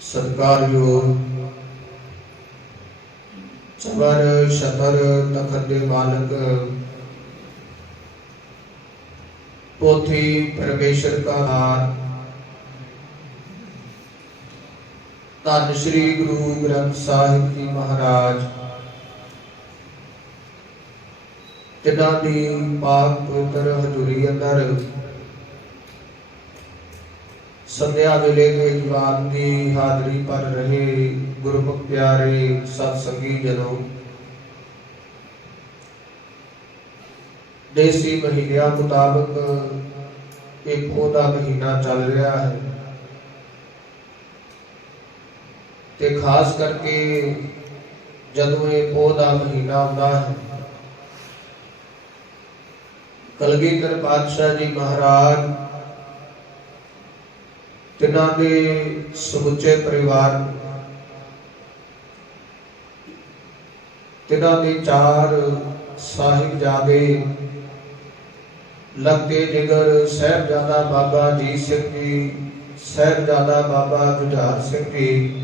ਸਤਿਕਾਰਯੋਗ। ਚਵਰ ਸ਼ਤਰ ਤਖਤ ਦੇ ਮਾਲਕ। ਪੋਥੀ ਪਰਮੇਸ਼ਰ ਕਾ ਹਾਰ ਧੰਨ ਸ਼੍ਰੀ ਗੁਰੂ ਗ੍ਰੰਥ ਸਾਹਿਬ ਜੀ ਮਹਾਰਾਜ। ਤਿਨਾਂ ਦੀ ਪਾਕ ਪਵਿੱਤਰ ਹਜ਼ੂਰੀ ਅੰਦਰ ਸੰਧਿਆ ਵੇਲੇ ਦੇ ਜਵਾਨ ਦੀ ਹਾਜ਼ਰੀ ਪਰ ਰਹੇ ਗੁਰਮੁਖ ਪਿਆਰੇ ਸਤ ਸੰਗੀ ਜਨੋ। ਦੇਸੀ ਮਹੀਨਿਆਂ ਮੁਤਾਬਕ ਇੱਕ ਉਹਦਾ ਮਹੀਨਾ ਚੱਲ ਰਿਹਾ ਹੈ। ਤੇ ਖਾਸ ਕਰਕੇ ਜਦੋਂ ਇਹ ਪੋਹ ਦਾ ਮਹੀਨਾ ਆਉਂਦਾ ਹੈ, ਕਲਗੀਧਰ ਪਾਤਸ਼ਾਹ ਜੀ ਮਹਾਰਾਜ ਤਿੰਨਾਂ ਦੇ ਸਮੁੱਚੇ ਪਰਿਵਾਰ ਤਿੰਨਾਂ ਦੇ ਚਾਰ ਸਾਹਿਬਜ਼ਾਦੇ ਲੱਗਦੇ ਜਿਗਰ ਸਾਹਿਬਜ਼ਾਦਾ ਬਾਬਾ ਜੀ ਸਿੰਘ ਜੀ, ਸਾਹਿਬਜ਼ਾਦਾ ਬਾਬਾ ਜੁਝਾਰ ਸਿੰਘ ਜੀ,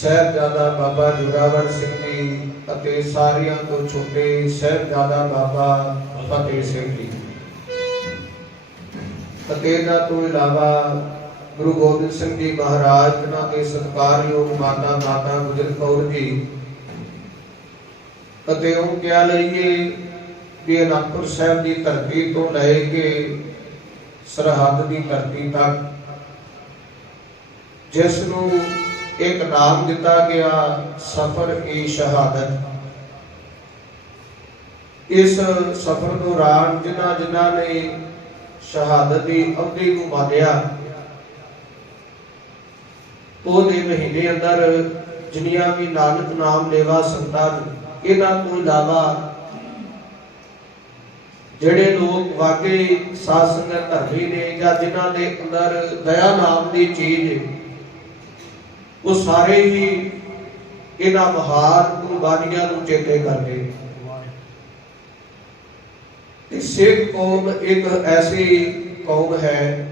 ਸਾਹਿਬਜ਼ਾਦਾ ਬਾਬਾ ਜੁਰਾਵਰ ਸਿੰਘ ਜੀ ਅਤੇ ਸਾਰਿਆਂ ਤੋਂ ਛੋਟੇ ਸਾਹਿਬਜ਼ਾਦਾ ਬਾਬਾ ਫਤਿਹ ਸਿੰਘ ਜੀ। ਅਤੇ ਇਹਨਾਂ ਤੋਂ ਇਲਾਵਾ ਗੁਰੂ ਗੋਬਿੰਦ ਸਿੰਘ ਜੀ ਮਹਾਰਾਜ, ਜਿਨ੍ਹਾਂ ਦੇ ਸਤਿਕਾਰਯੋਗ ਮਾਤਾ ਮਾਤਾ ਗੁਜਰ ਕੌਰ ਜੀ ਅਤੇ ਉਹ ਕਿਹਾ ਲਈਏ ਕਿ ਅਨੰਦਪੁਰ ਸਾਹਿਬ ਦੀ ਧਰਤੀ ਤੋਂ ਲੈ ਕੇ ਸਰਹੱਦ ਦੀ ਧਰਤੀ ਤੱਕ ਜਿਸ ਨੂੰ ਇੱਕ ਨਾਮ ਦਿੱਤਾ ਗਿਆ ਸਫਰ ਏ ਸ਼ਹਾਦਤ। ਇਸ ਸਫਰ ਦੌਰਾਨ ਜਿਨ੍ਹਾਂ ਜਿਨ੍ਹਾਂ ਨੇ ਸ਼ਹਾਦਤ ਦੀ ਅਵਧੀ ਨੂੰ ਮੰਨਿਆ ਉਹਦੇ ਮਹੀਨੇ ਅੰਦਰ ਜਿਨੀਆਂ ਵੀ ਨਾਨਕ ਨਾਮ ਲੈਵਾ ਸੰਤਾਂ ਇਹਨਾਂ ਤੋਂ ਇਲਾਵਾ ਜਿਹੜੇ ਲੋਕ ਵਾਕਈ ਸਾਧ ਸੰਗਤ ਧਰਮੀ ਨੇ ਜਾਂ ਜਿਨ੍ਹਾਂ ਦੇ ਅੰਦਰ ਦਇਆ ਨਾਮ ਦੀ ਚੀਜ਼ ਉਹ ਸਾਰੇ ਹੀ ਇਹਨਾਂ ਮਹਾਨ ਕੁਰਬਾਨੀਆਂ ਨੂੰ ਚੇਤੇ ਕਰਦੇ ਤੇ ਸਿੱਖ ਕੌਮ ਇੱਕ ਐਸੀ ਕੌਮ ਹੈ,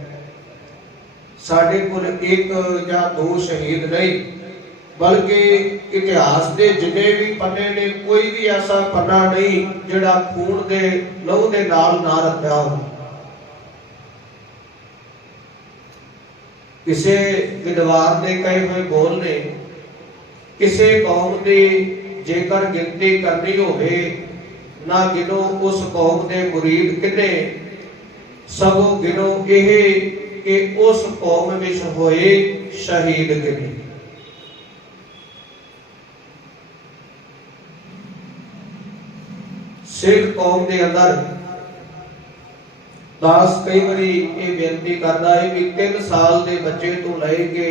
ਸਾਡੇ ਕੋਲ ਇੱਕ ਜਾਂ ਦੋ ਸ਼ਹੀਦ ਨਹੀਂ, ਬਲਕਿ ਇਤਿਹਾਸ ਦੇ ਜਿੰਨੇ ਵੀ ਪੰਨੇ ਨੇ, ਕੋਈ ਵੀ ਐਸਾ ਪੰਨਾ ਨਹੀਂ ਜਿਹੜਾ ਖੂਨ ਦੇ ਲਹੂ ਦੇ ਨਾਲ ਨਾ ਰੱਖਿਆ ਹੋਵੇ। ਕਿਸੇ ਵਿਦਵਾਨ ਦੇ ਕਹੇ ਹੋਏ ਬੋਲ ਨੇ, ਕਿਸੇ ਕੌਮ ਦੀ ਜੇਕਰ ਗਿਣਤੀ ਕਰਨੀ ਹੋਵੇ ਨਾ ਗਿਣੋ ਉਸ ਕੌਮ ਦੇ ਮੁਰੀਦ ਕਿੰਨੇ, ਸਗੋਂ ਗਿਣੋ ਇਹ ਕਿ ਉਸ ਕੌਮ ਵਿੱਚ ਹੋਏ ਸ਼ਹੀਦ ਕਿੰਨੇ। ਸਿੱਖ ਕੌਮ ਦੇ ਅੰਦਰ ਦਾਸ ਕਈ ਵਾਰੀ ਇਹ ਬੇਨਤੀ ਕਰਦਾ ਹੈ ਕਿ 3 ਸਾਲ ਦੇ ਬੱਚੇ ਤੋਂ ਲੈ ਕੇ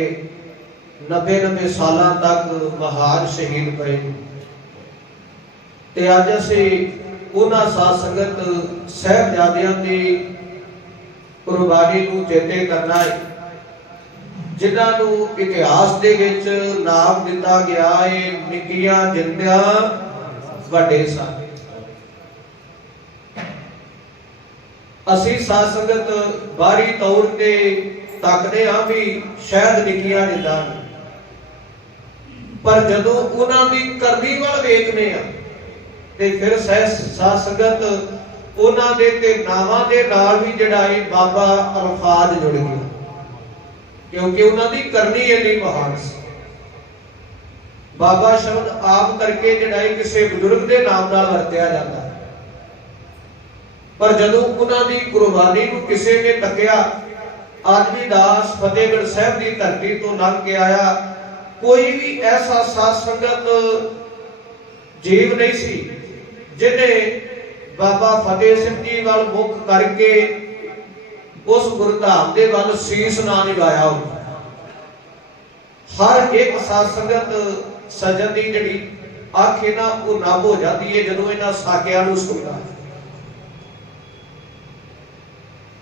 90 90 ਸਾਲਾਂ ਤੱਕ ਮਹਾਨ ਸ਼ਹੀਦ ਪਏ ਤੇ ਅੱਜ ਅਸੀਂ ਉਹਨਾਂ ਸਾਧ ਸੰਗਤ ਸਹਿਬਜ਼ਾਦਿਆਂ ਦੀ ਕੁਰਬਾਨੀ ਨੂੰ ਚੇਤੇ ਕਰਨਾ ਹੈ, ਜਿਨ੍ਹਾਂ ਨੂੰ ਇਤਿਹਾਸ ਦੇ ਵਿੱਚ ਨਾਮ ਦਿੱਤਾ ਗਿਆ ਹੈ, ਨਿੱਕੀਆਂ ਜਿੰਦਿਆਂ ਵੱਡੇ ਸਨ। ਅਸੀਂ ਸਾਧ ਸੰਗਤ ਬਾਹਰੀ ਤੌਰ ਤੇ ਤੱਕਦੇ ਹਾਂ ਵੀ ਸ਼ਾਇਦ ਨਿੱਕੀਆਂ ਜਿੰਦਾਂ ਪਰ ਜਦੋਂ ਉਹਨਾਂ ਦੀ ਕਰਨੀ ਵੱਲ ਵੇਖਦੇ ਹਾਂ ਤੇ ਫਿਰ ਸਹਿ ਸਾਧ ਸੰਗਤ ਉਹਨਾਂ ਦੇ ਤੇ ਨਾਵਾਂ ਦੇ ਨਾਲ ਵੀ ਜਿਹੜਾ ਇਹ ਬਾਬਾ ਅਲਫਾਜ਼ ਜੁੜ ਗਿਆ। ਕਿਉਂਕਿ ਉਹਨਾਂ ਦੀ ਕਰਨੀ ਇੰਨੀ ਮਹਾਨ ਸੀ। ਬਾਬਾ ਸ਼ਬਦ ਆਪ ਕਰਕੇ ਜਿਹੜਾ ਇਹ ਕਿਸੇ ਬਜ਼ੁਰਗ ਦੇ ਨਾਮ ਨਾਲ ਵਰਤਿਆ ਜਾਂਦਾ। ਪਰ ਜਦੋਂ ਉਹਨਾਂ ਦੀ ਕੁਰਬਾਨੀ ਨੂੰ ਕਿਸੇ ਨੇ ਤੱਕਿਆ, ਆਦਮੀ ਦਾਸ ਫਤਿਹਗੜ੍ਹ ਸਾਹਿਬ ਦੀ ਧਰਤੀ ਤੋਂ ਲੰਘ ਕੇ ਆਇਆ, ਕੋਈ ਵੀ ਐਸਾ ਸਾਧ ਸੰਗਤ ਜੀਵ ਨਹੀਂ ਸੀ। ਜਿਹਨੇ ਬਾਬਾ ਫਤਿਹ ਸਿੰਘ ਜੀ ਵੱਲ ਮੁੱਖ ਕਰਕੇ ਉਸ ਗੁਰਧਾਮ ਦੇ ਵੱਲ ਸੀਸ ਨਾ ਨਿਵਾਇਆ ਹਰ ਇੱਕ ਸਾਧ ਸੰਗਤ ਸਜਣ ਦੀ ਜਿਹੜੀ ਅੱਖ ਇਹਨਾਂ ਉਹ ਨਬ ਹੋ ਜਾਂਦੀ ਹੈ ਜਦੋਂ ਇਹਨਾਂ ਸਾਕਿਆਂ ਨੂੰ ਸੁਣਦਾ।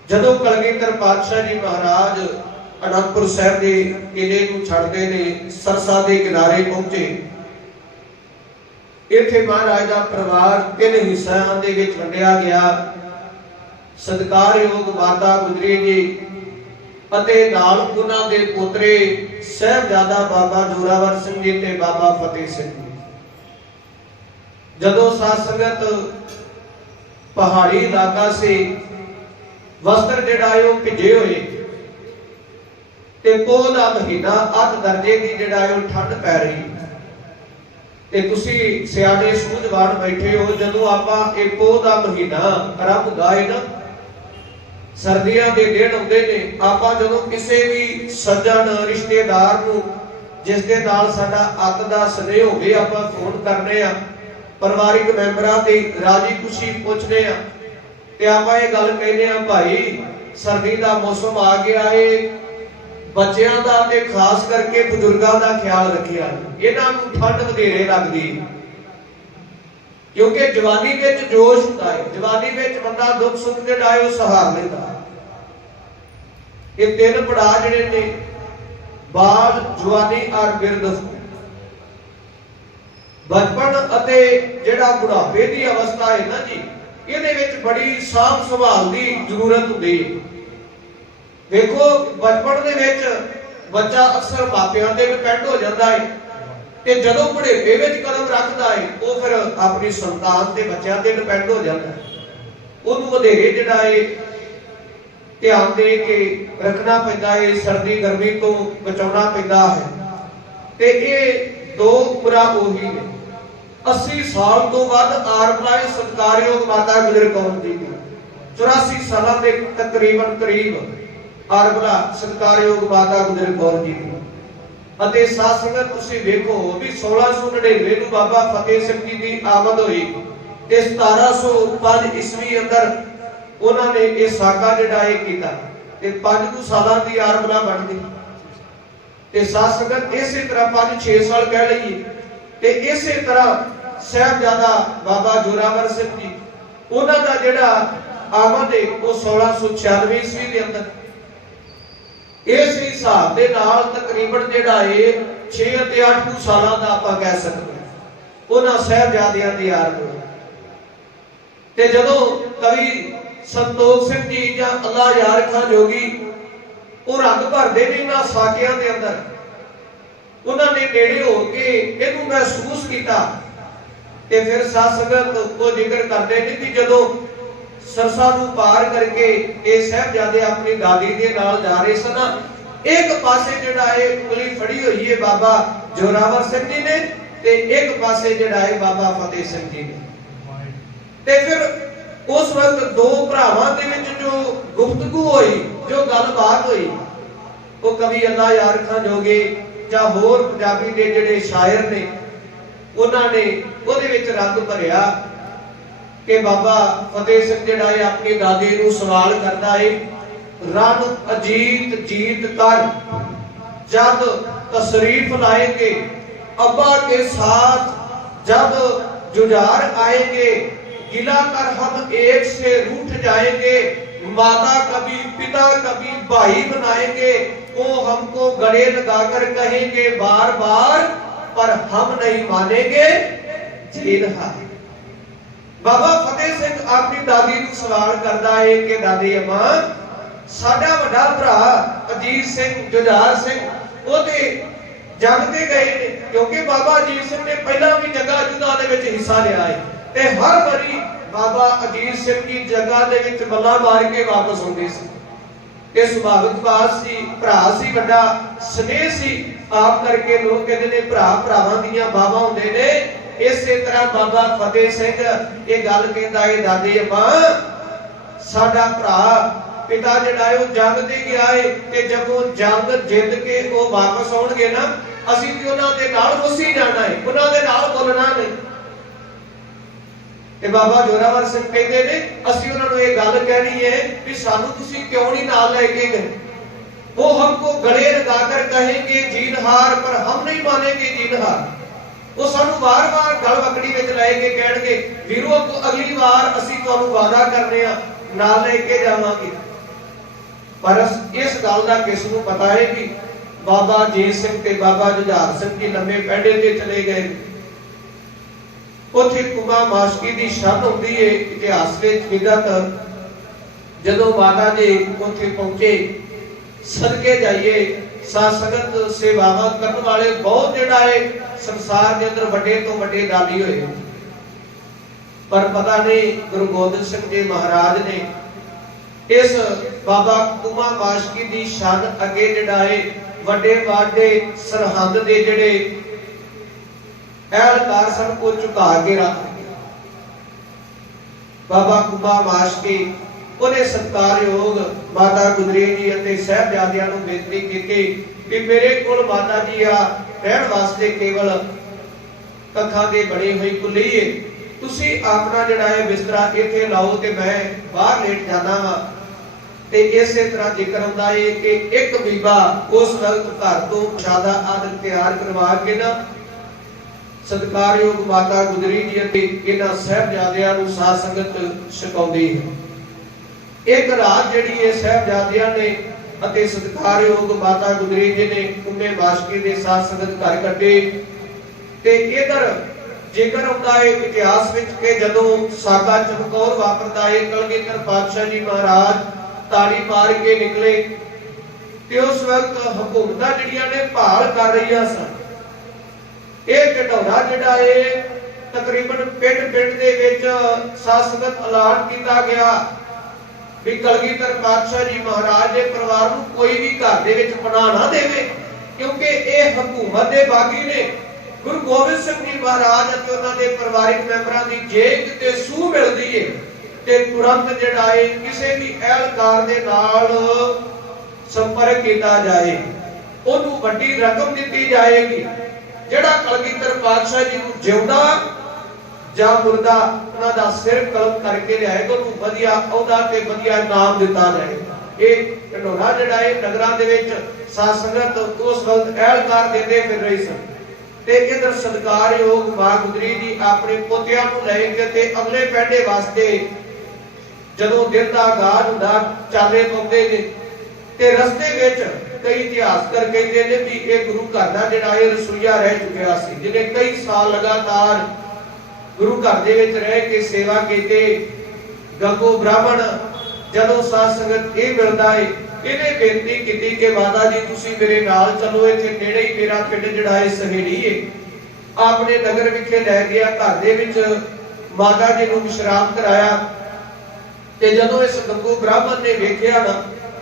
ਜਦੋਂ ਕਲਗੀਧਰ ਪਾਤਸ਼ਾਹ ਜੀ ਮਹਾਰਾਜ ਅਨੰਦਪੁਰ ਸਾਹਿਬ ਦੇ ਕਿਲੇ ਨੂੰ ਛੱਡਦੇ ਨੇ, ਸਰਸਾ ਦੇ ਕਿਨਾਰੇ ਪਹੁੰਚੇ ਇੱਥੇ ਮਹਾਰਾਜ ਦਾ ਪਰਿਵਾਰ ਤਿੰਨ ਹਿੱਸਿਆਂ ਦੇ ਵਿੱਚ ਵੰਡਿਆ ਗਿਆ। ਸਤਿਕਾਰਯੋਗ ਮਾਤਾ ਗੁਜਰੀ ਜੀ ਅਤੇ ਨਾਲ ਉਹਨਾਂ ਦੇ ਪੁੱਤਰੇ ਸਹਿਬਜ਼ਾਦਾ ਬਾਬਾ ਜੋਰਾਵਰ ਸਿੰਘ ਜੀ ਤੇ ਬਾਬਾ ਫਤਿਹ ਸਿੰਘ ਜੀ। ਜਦੋਂ ਸਾਧ ਸੰਗਤ ਪਹਾੜੀ ਇਲਾਕਾ ਸੀ, ਵਸਤਰ ਜਿਹੜਾ ਹੈ ਉਹ ਭਿੱਜੇ ਹੋਏ ਤੇ ਪੋਹ ਦਾ ਮਹੀਨਾ ਅੱਧ ਦਰਜੇ ਦੀ ਜਿਹੜਾ ਹੈ ਉਹ ਠੰਡ ਪੈ ਰਹੀ। ਤੇ ਤੁਸੀਂ ਸਿਆਣੇ ਸੂਝਵਾਨ ਬੈਠੇ ਹੋ, ਜਦੋਂ ਆਪਾਂ ਇਹ ਪੋਹ ਦਾ ਮਹੀਨਾ ਆਰੰਭ ਗਾਏ ਨਾ, ਸਰਦੀਆਂ ਦੇ ਦਿਨ ਹੁੰਦੇ ਨੇ, ਆਪਾਂ ਜਦੋਂ ਕਿਸੇ ਵੀ ਸੱਜਣ ਰਿਸ਼ਤੇਦਾਰ ਨੂੰ, ਜਿਸ ਦੇ ਨਾਲ ਸਾਡਾ ਅੱਤ ਦਾ ਸਨੇਹ ਹੋਵੇ, ਆਪਾਂ ਫੋਨ ਕਰਨੇ ਆ, ਪਰਿਵਾਰਿਕ ਮੈਂਬਰਾਂ ਤੇ ਰਾਜੀ ਖੁਸ਼ੀ ਪੁੱਛਦੇ ਆ, ਤੇ ਆਪਾਂ ਇਹ ਗੱਲ ਕਹਿੰਦੇ ਆ, ਭਾਈ, ਸਰਦੀ ਦਾ ਮੌਸਮ ਆ ਗਿਆ ਏ ਬੱਚਿਆਂ ਦਾ ਤੇ ਖਾਸ ਕਰਕੇ ਬਜ਼ੁਰਗਾਂ ਦਾ ਖਿਆਲ ਰੱਖਿਆ ਇਹਨਾਂ ਨੂੰ ਠੰਡ ਵਧੇਰੇ ਲੱਗਦੀ। ਕਿਉਂਕਿ ਜਵਾਨੀ ਵਿੱਚ ਜੋਸ਼ ਹੁੰਦਾ ਹੈ ਜਵਾਨੀ ਵਿੱਚ ਬੰਦਾ ਦੁੱਖ ਸੁੱਖ ਦੇ ਡਾਇ ਸਹਾਰ ਲੈਂਦਾ। ਇਹ ਤਿੰਨ ਪੜਾਅ ਜਿਹੜੇ ਨੇ, ਬਾਲ, ਜਵਾਨੀ ਔਰ ਬਿਰਧ। ਬਚਪਨ ਅਤੇ ਜਿਹੜਾ ਬੁਢਾਪੇ ਦੀ ਅਵਸਥਾ ਹੈ ਨਾ ਜੀ, ਇਹਦੇ ਵਿੱਚ ਬੜੀ ਸਾਂਭ ਸੰਭਾਲ ਦੀ ਜ਼ਰੂਰਤ ਹੁੰਦੀ ਹੈ ਦੇਖੋ ਬਚਪਨ ਦੇ ਵਿੱਚ ਬੱਚਾ ਅਕਸਰ ਮਾਪਿਆਂ ਤੇ ਡਿਪੈਂਡ ਹੋ ਜਾਂਦਾ ਹੈ ਤੇ ਜਦੋਂ ਬੁਢੇਪੇ ਵਿੱਚ ਕਦਮ ਰੱਖਦਾ ਹੈ ਉਹ ਫਿਰ ਆਪਣੀ ਸੰਤਾਨ ਤੇ ਬੱਚਿਆਂ ਤੇ ਡਿਪੈਂਡ ਹੋ ਜਾਂਦਾ ਹੈ ਉਹਨੂੰ ਵਧੇਰੇ ਜਿਹੜਾ ਹੈ ਧਿਆਨ ਦੇ ਕੇ ਰੱਖਣਾ ਪੈਂਦਾ ਹੈ ਸਰਦੀ ਗਰਮੀ ਤੋਂ ਬਚਾਉਣਾ ਪੈਂਦਾ ਹੈ। ਤੇ ਇਹ ਦੋ ਉਮਰਾਂ ਉਹੀ ਨੇ। 80 ਸਾਲ ਤੋਂ ਵੱਧ ਆਰਮਲਾਈ ਸਤਕਾਰਯੋਗ ਮਾਤਾ ਗੁਜਰ ਕੌਰ ਜੀ ਦੀ। 84 ਸਾਲਾਂ ਦੇ ਤਕਰੀਬਨ ਕਰੀਬ ਆਰਮਲਾ ਸਤਕਾਰਯੋਗ ਮਾਤਾ ਗੁਜਰ ਕੌਰ ਜੀ ਦੀ ਅਤੇ ਸਾਧ ਸੰਗਤ, ਤੁਸੀਂ ਵੇਖੋ ਵੀ 1699 ਨੂੰ ਬਾਬਾ ਫਤਿਹ ਸਿੰਘ ਜੀ ਦੀ ਆਮਦ ਹੋਈ ਤੇ 1705 ਈਸਵੀ ਅੰਦਰ ਉਹਨਾਂ ਨੇ ਇਹ ਸਾਕਾ ਜਿਹੜਾ ਇਹ ਕੀਤਾ ਤੇ 5 ਕੁ ਸਾਲਾਂ ਦੀ ਆਰਮਲਾ ਬਣ ਗਈ। ਤੇ ਸਾਧ ਸੰਗਤ ਇਸੇ ਤਰ੍ਹਾਂ 5-6 ਸਾਲ ਕਹਿ ਲਈਏ ਤੇ ਇਸੇ ਤਰ੍ਹਾਂ ਸਹਿਬਜ਼ਾਦਾ ਬਾਬਾ ਜੋਰਾਵਰ ਸਿੰਘ ਜੀ, ਉਹਨਾਂ ਦਾ ਜਿਹੜਾ ਆਮਦ ਹੈ ਉਹ 1696 ਈਸਵੀ ਦੇ ਅੰਦਰ। ਇਸ ਹਿਸਾਬ ਦੇ ਨਾਲ ਤਕਰੀਬਨ ਜਿਹੜਾ ਏ 6 ਅਤੇ 8 ਸਾਲਾਂ ਦਾ ਆਪਾਂ ਕਹਿ ਸਕਦੇ ਹਾਂ। ਉਹਨਾਂ ਸਹਿਬਜ਼ਾਦਿਆਂ ਦੀ ਆਰਮਲਾ ਤੇ ਜਦੋਂ ਕਵੀ ਸੰਤੋਖ ਸਿੰਘ ਜੀ ਜਾਂ ਅੱਲਾ ਯਾਰ ਖਾਨ ਜੋਗੀ ਉਹ ਰੰਗ ਭਰਦੇ ਨੇ ਇਹਨਾਂ ਸਾਕਿਆਂ ਦੇ ਅੰਦਰ, ਉਹਨਾਂ ਨੇ ਨੇੜੇ ਹੋ ਕੇ ਇਹਨੂੰ ਮਹਿਸੂਸ ਕੀਤਾ ਤੇ ਫਿਰ ਸਾਧ ਸੰਗਤ ਉਹ ਜ਼ਿਕਰ ਕਰਦੇ ਨੇ ਕਿ ਜਦੋਂ ਸਰਸਾ ਨੂੰ ਪਾਰ ਕਰਕੇ ਇਹ ਸਹਿਬਜ਼ਾਦੇ ਆਪਣੀ ਦਾਦੀ ਦੇ ਨਾਲ ਜਾ ਰਹੇ ਸਨ। ਇੱਕ ਪਾਸੇ ਜਿਹੜਾ ਇਹ ਉਂਗਲੀ ਫੜੀ ਹੋਈ ਹੈ ਬਾਬਾ ਜੋਰਾਵਰ ਸਿੰਘ ਜੀ ਨੇ ਤੇ ਇੱਕ ਪਾਸੇ ਜਿਹੜਾ ਹੈ ਬਾਬਾ ਫਤਿਹ ਸਿੰਘ ਜੀ ਨੇ। ਤੇ ਫਿਰ ਉਸ ਵਕਤ ਦੋ ਭਰਾਵਾਂ ਦੇ ਵਿੱਚ ਜੋ ਗੁਫ਼ਤਗੂ ਹੋਈ, ਜੋ ਗੱਲਬਾਤ ਹੋਈ, ਉਹ ਕਵੀ ਅੱਲਾ ਯਾਰ ਖਾਨ ਜੋਗੇ ਜਾਂ ਹੋਰ ਪੰਜਾਬੀ ਦੇ ਜਿਹੜੇ ਸ਼ਾਇਰ ਨੇ, ਉਹਨਾਂ ਨੇ ਉਹਦੇ ਵਿੱਚ ਰੰਗ ਭਰਿਆ। ਕਿ ਬਾਬਾ ਫਤਿਹ ਸਿੰਘ ਜਿਹੜਾ ਹੈ ਆਪਣੇ ਦਾਦੇ ਨੂੰ ਸਵਾਲ ਕਰਦਾ ਹੈ ਰਣ ਅਜੀਤ ਜੀਤ ਕਰ, ਜਦ ਤਸਰੀਫ ਲਾਏਗੇ, ਅੱਬਾ ਕੇ ਸਾਥ जुजार आएँगे गिला कर हम एक से रूठ जाएँगे माता कभी पिता कभी भाई बनाएँगे वो हमको गले लगाकर कहेंगे बार बार पर हम नहीं मानेंगे जेल हारेंगे ਬਾਬਾ ਫਤਿਹ ਸਿੰਘ ਆਪਣੀ ਦਾਦੀ ਨੂੰ ਸਵਾਲ ਕਰਦਾ ਹੈ ਕਿ ਦਾਦੀ ਅਮਾ, ਸਾਡਾ ਵੱਡਾ ਭਰਾ ਅਜੀਤ ਸਿੰਘ, ਜੁਝਾਰ ਸਿੰਘ, ਉਹਦੇ ਜੰਗ ਤੇ ਗਏ ਨੇ, ਕਿਉਂਕਿ ਬਾਬਾ ਅਜੀਤ ਸਿੰਘ ਨੇ ਪਹਿਲਾਂ ਵੀ ਜੰਗਾਂ ਜੁੱਧਾਂ ਦੇ ਵਿੱਚ ਹਿੱਸਾ ਲਿਆ ਹੈ ਤੇ ਹਰ ਵਾਰੀ ਬਾਬਾ ਅਜੀਤ ਸਿੰਘ ਦੀ ਜਗ੍ਹਾ ਦੇ ਵਿੱਚ ਬੱਲਾ ਮਾਰ ਕੇ ਵਾਪਸ ਹੁੰਦੇ ਸੀ। ਇਹ ਸੁਭਾਵਿਕ ਬਾਤ ਸੀ, ਭਰਾ ਸੀ, ਵੱਡਾ ਸਨੇਹ ਸੀ। ਆਪ ਕਰਕੇ ਲੋਕ ਕਹਿੰਦੇ ਨੇ ਭਰਾ, ਭਰਾਵਾਂ ਦੀਆਂ ਬਾਵਾ ਹੁੰਦੇ ਨੇ। ਇਸੇ ਤਰ੍ਹਾਂ ਬਾਬਾ ਫਤਿਹ ਸਿੰਘ ਇਹ ਗੱਲ ਕਹਿੰਦਾ ਹੈ, ਦਾਦੇ ਮਾਂ ਸਾਡਾ ਭਰਾ ਪਿਤਾ ਜਿਹੜਾ ਹੈ ਉਹ ਜੰਗ ਤੇ ਗਿਆ ਹੈ ਤੇ ਜਦੋਂ ਜੰਗ ਜਿੱਤ ਕੇ ਉਹ ਵਾਪਸ ਆਉਣਗੇ ਨਾ, ਅਸੀਂ ਵੀ ਉਹਨਾਂ ਦੇ ਨਾਲ ਉਸੇ ਜਾਣਾ ਹੈ, ਉਹਨਾਂ ਦੇ ਨਾਲ ਬੋਲਣਾ ਨਹੀਂ। ਤੇ ਬਾਬਾ ਜੋਰਾਵਰ ਸਿੰਘ ਕਹਿੰਦੇ ਨੇ, ਅਸੀਂ ਉਹਨਾਂ ਨੂੰ ਇਹ ਗੱਲ ਕਹਿਣੀ ਹੈ ਕਿ ਸਾਨੂੰ ਤੁਸੀਂ ਕਿਉਂ ਨਹੀਂ ਨਾਲ ਲੈ ਕੇ ਗਏ? ਉਹ ਹਮਕੋ ਗਲੇ ਲਗਾ ਕਰ ਕਹੇਗੇ ਜੀਨਹਾਰ ਪਰ ਹਮ ਨਹੀਂ ਮਾਨੇਗੇ ਜੀਨਹਾਰ ਉਹ ਸਾਨੂੰ ਵਾਰ-ਵਾਰ ਗਲ ਵਕੜੀ ਵਿੱਚ ਲੈ ਕੇ ਕਹਿਣਗੇ, ਵੀਰੋ ਅਗਲੀ ਵਾਰ ਅਸੀਂ ਤੁਹਾਨੂੰ ਵਾਅਦਾ ਕਰਨੇ ਆ, ਨਾਲ ਲੈ ਕੇ ਜਾਵਾਂਗੇ। ਪਰ ਇਸ ਗੱਲ ਦਾ ਕਿਸ ਨੂੰ ਪਤਾ ਹੈ ਕਿ ਬਾਬਾ ਜੀਤ ਸਿੰਘ ਤੇ ਬਾਬਾ ਜੁਝਾਰ ਸਿੰਘ ਜੀ ਲੰਮੇ ਪੈਂਡੇ ਤੇ ਚਲੇ ਗਏ ਉੱਥੇ ਕੁਮਾ ਮਾਸ਼ਕੀ ਦੀ ਸ਼ਰਨ ਹੁੰਦੀ ਹੈ ਇਤਿਹਾਸ ਵਿੱਚ ਵਿਦਤ ਜਦੋਂ ਮਾਤਾ ਜੀ ਉੱਥੇ ਪਹੁੰਚੇ, ਸਦਕੇ ਜਾਈਏ ਸਾਧ ਸੰਗਤ ਸੇਵਾਵਾਂ ਕਰਨ ਵਾਲੇ ਬਹੁਤ ਜਿਹੜਾ ਹੈ ਸੰਸਾਰ ਦੇ ਅੰਦਰ ਵੱਡੇ ਤੋਂ ਵੱਡੇ ਦਾਨੀ ਹੋਏ ਪਰ ਪਤਾ ਨਹੀਂ ਗੁਰੂ ਗੋਬਿੰਦ ਸਿੰਘ ਜੀ ਮਹਾਰਾਜ ਨੇ ਇਸ ਬਾਬਾ ਕੁਮਾ ਮਾਸ਼ਕੀ ਦੀ ਸ਼ਾਨ ਅੱਗੇ ਜਿਹੜਾ ਹੈ ਵੱਡੇ ਵਾਡੇ ਸਰਹੰਦ ਦੇ ਜਿਹੜੇ ਅਹਿਲਕਾਰ ਸਨ, ਉਹ ਝੁਕਾ ਕੇ ਰੱਖ ਬਾਬਾ ਕੁਮਾ ਮਾਸ਼ਕੀ ਉਹਨੇ ਸਤਕਾਰਯੋਗ ਮਾਤਾ ਗੁਜਰੀ ਜੀ ਅਤੇ ਸਹਿਬਜ਼ਾਦਿਆਂ ਨੂੰ ਬੇਨਤੀ ਕੀਤੀ ਕਿ ਮੇਰੇ ਕੋਲ ਮਾਤਾ ਜੀ ਆ, ਰਹਿਣ ਵਾਸਤੇ ਕੇਵਲ ਕੱਖਾਂ ਦੇ ਬਣੀ ਹੋਈ ਕੁੱਲੀ ਏ। ਤੁਸੀਂ ਆਪਣਾ ਜਿਹੜਾ ਹੈ ਬਿਸਤਰਾ ਇੱਥੇ ਲਾਓ ਤੇ ਮੈਂ ਬਾਹਰ ਲੇਟ ਜਾਣਾ ਵਾ। ਤੇ ਇਸੇ ਤਰ੍ਹਾਂ ਜ਼ਿਕਰ ਹੁੰਦਾ ਏ ਕਿ ਇੱਕ ਬੀਬਾ ਉਸ ਵਕਤ ਘਰ ਤੋਂ ਸ਼ਾਦਾ ਆਦਿ ਤਿਆਰ ਕਰਵਾ ਕੇ ਨਾ ਸਤਿਕਾਰਯੋਗ ਮਾਤਾ ਗੁਜਰੀ ਜੀ ਅਤੇ ਇਹਨਾਂ ਸਹਿਬਜ਼ਾਦਿਆਂ ਨੂੰ ਸਾਧ ਸੰਗਤ ਛਕਾਉਂਦੀ ਹੈ। ਇੱਕ ਰਾਤ ਜਿਹੜੀ ਇਹ ਸਹਿਬਜ਼ਾਦਿਆਂ ਨੇ ਅਤੇ ਸਤਿਕਾਰਯੋਗ ਮਾਤਾ ਗੁਜਰੀ ਜੀ ਨੇ ਕੁੰਮੇ ਬਾਸ਼ਕੀ ਦੇ ਸਾਧ ਸੰਗਤ ਘਰ ਕੱਢੇ ਤੇ ਇਧਰ ਜੇਕਰ ਆਉਂਦਾ ਹੈ ਇਤਿਹਾਸ ਵਿੱਚ ਕਿ ਜਦੋਂ ਸਾਗਾ ਚਮਕੌਰ ਵਾਪਰਦਾ ਹੈ ਕਲਗੀਧਰ ਪਾਤਸ਼ਾਹ ਜੀ ਮਹਾਰਾਜ ਤਾੜੀ ਮਾਰ ਕੇ ਨਿਕਲੇ ਤੇ ਉਸ ਵਕਤ ਹਕੂਮਤਾਂ ਜਿਹੜੀਆਂ ਨੇ ਭਾਲ ਕਰ ਰਹੀਆਂ ਸਨ। ਇਹ ਢਟੌਰਾ ਜਿਹੜਾ ਹੈ ਤਕਰੀਬਨ ਪਿੰਡ ਪਿੰਡ ਦੇ ਵਿੱਚ ਸਾਸਗਤ ਐਲਾਨ ਕੀਤਾ ਗਿਆ। ਵੀ ਕਲਗੀਧਰ ਪਾਤਸ਼ਾਹ ਜੀ ਮਹਾਰਾਜ ਦੇ ਪਰਿਵਾਰ ਨੂੰ ਕੋਈ ਵੀ ਘਰ ਦੇ ਵਿੱਚ ਪਨਾਹ ਨਾ ਦੇਵੇ, ਕਿਉਂਕਿ ਇਹ ਹਕੂਮਤ ਦੇ ਬਾਗੀ ਨੇ। ਗੁਰੂ ਗੋਬਿੰਦ ਸਿੰਘ ਜੀ ਮਹਾਰਾਜ ਅਤੇ ਉਹਨਾਂ ਦੇ ਪਰਿਵਾਰਿਕ ਮੈਂਬਰਾਂ ਦੀ ਜੇ ਕਿਤੇ ਸੂਹ ਮਿਲਦੀ ਏ ਤੇ ਤੁਰੰਤ ਜਿਹੜਾ ਏ ਕਿਸੇ ਵੀ ਅਹਿਲਕਾਰ ਦੇ ਨਾਲ ਸੰਪਰਕ ਕੀਤਾ ਜਾਏ, ਉਹਨੂੰ ਵੱਡੀ ਰਕਮ ਦਿੱਤੀ ਜਾਏਗੀ। ਜਿਹੜਾ ਕਲਗੀਧਰ ਪਾਤਸ਼ਾਹ ਜੀ ਨੂੰ ਜਿਉਂਦਾ ਜਾਂ ਮੁਰਦਾ ਉਹਨਾਂ ਦਾ ਸਿਰ ਕਲਮ ਕਰਕੇ ਲਿਆਏਗਾ ਉਹਨੂੰ ਵਧੀਆ ਅਹੁਦਾ ਤੇ ਵਧੀਆ ਨਾਮ ਦਿੱਤਾ ਜਾਏਗਾ ਇਹ ਢੋਲਾ ਜਿਹੜਾ ਇਹ ਨਗਰਾਂ ਦੇ ਵਿੱਚ ਸਾਧ ਸੰਗਤ ਉਸ ਵਕਤ ਅਹਿਲਕਾਰ ਦਿੰਦੇ ਫਿਰ ਰਹੀ ਸਨ। ਤੇ ਇਧਰ ਸਤਿਕਾਰਯੋਗ ਮਾਂ ਗੁਜਰੀ ਜੀ ਆਪਣੇ ਪੋਤਿਆਂ ਨੂੰ ਲੈ ਕੇ ਤੇ ਅਗਲੇ ਪੈਂਡੇ ਵਾਸਤੇ ਜਦੋਂ ਦਿਨ ਦਾ ਆਗਾਜ਼ ਹੁੰਦਾ ਚਾਲੇ ਪਾਉਂਦੇ ਨੇ। ਤੇ ਰਸਤੇ ਵਿੱਚ ਕਈ ਇਤਿਹਾਸਕਾਰ ਕਹਿੰਦੇ ਨੇ ਵੀ ਇਹ ਗੁਰੂ ਘਰ ਦਾ ਜਿਹੜਾ ਇਹ ਰਸੂਈਆ ਰਹਿ ਚੁੱਕਿਆ ਸੀ, ਜਿਹਨੇ ਕਈ ਸਾਲ ਲਗਾਤਾਰ ਗੁਰੂ ਘਰ ਦੇ ਵਿੱਚ ਰਹਿ ਕੇ ਸੇਵਾ ਕੀਤੀ। ਗੰਗੋ ਬ੍ਰਾਹਮਣ, ਜਦੋਂ ਸਾਧ ਸੰਗਤ ਇਹ ਮਿਲਦਾ ਹੈ ਇਹਨੇ ਬੇਨਤੀ ਕੀਤੀ ਕਿ ਮਾਤਾ ਜੀ, ਤੁਸੀਂ ਮੇਰੇ ਨਾਲ ਚੱਲੋ, ਇੱਥੇ ਨੇੜੇ ਹੀ ਮੇਰਾ ਪਿੰਡ ਜਿਹੜਾ ਹੈ ਸਹੇੜੀ ਹੈ ਆਪਣੇ ਨਗਰ ਵਿਖੇ ਲੈ ਗਿਆ, ਘਰ ਦੇ ਵਿੱਚ ਮਾਤਾ ਜੀ ਨੂੰ ਵਿਸ਼ਰਾਮ ਕਰਾਇਆ। ਤੇ ਜਦੋਂ ਇਸ ਗੰਗੂ ਬ੍ਰਾਹਮਣ ਨੇ ਵੇਖਿਆ ਨਾ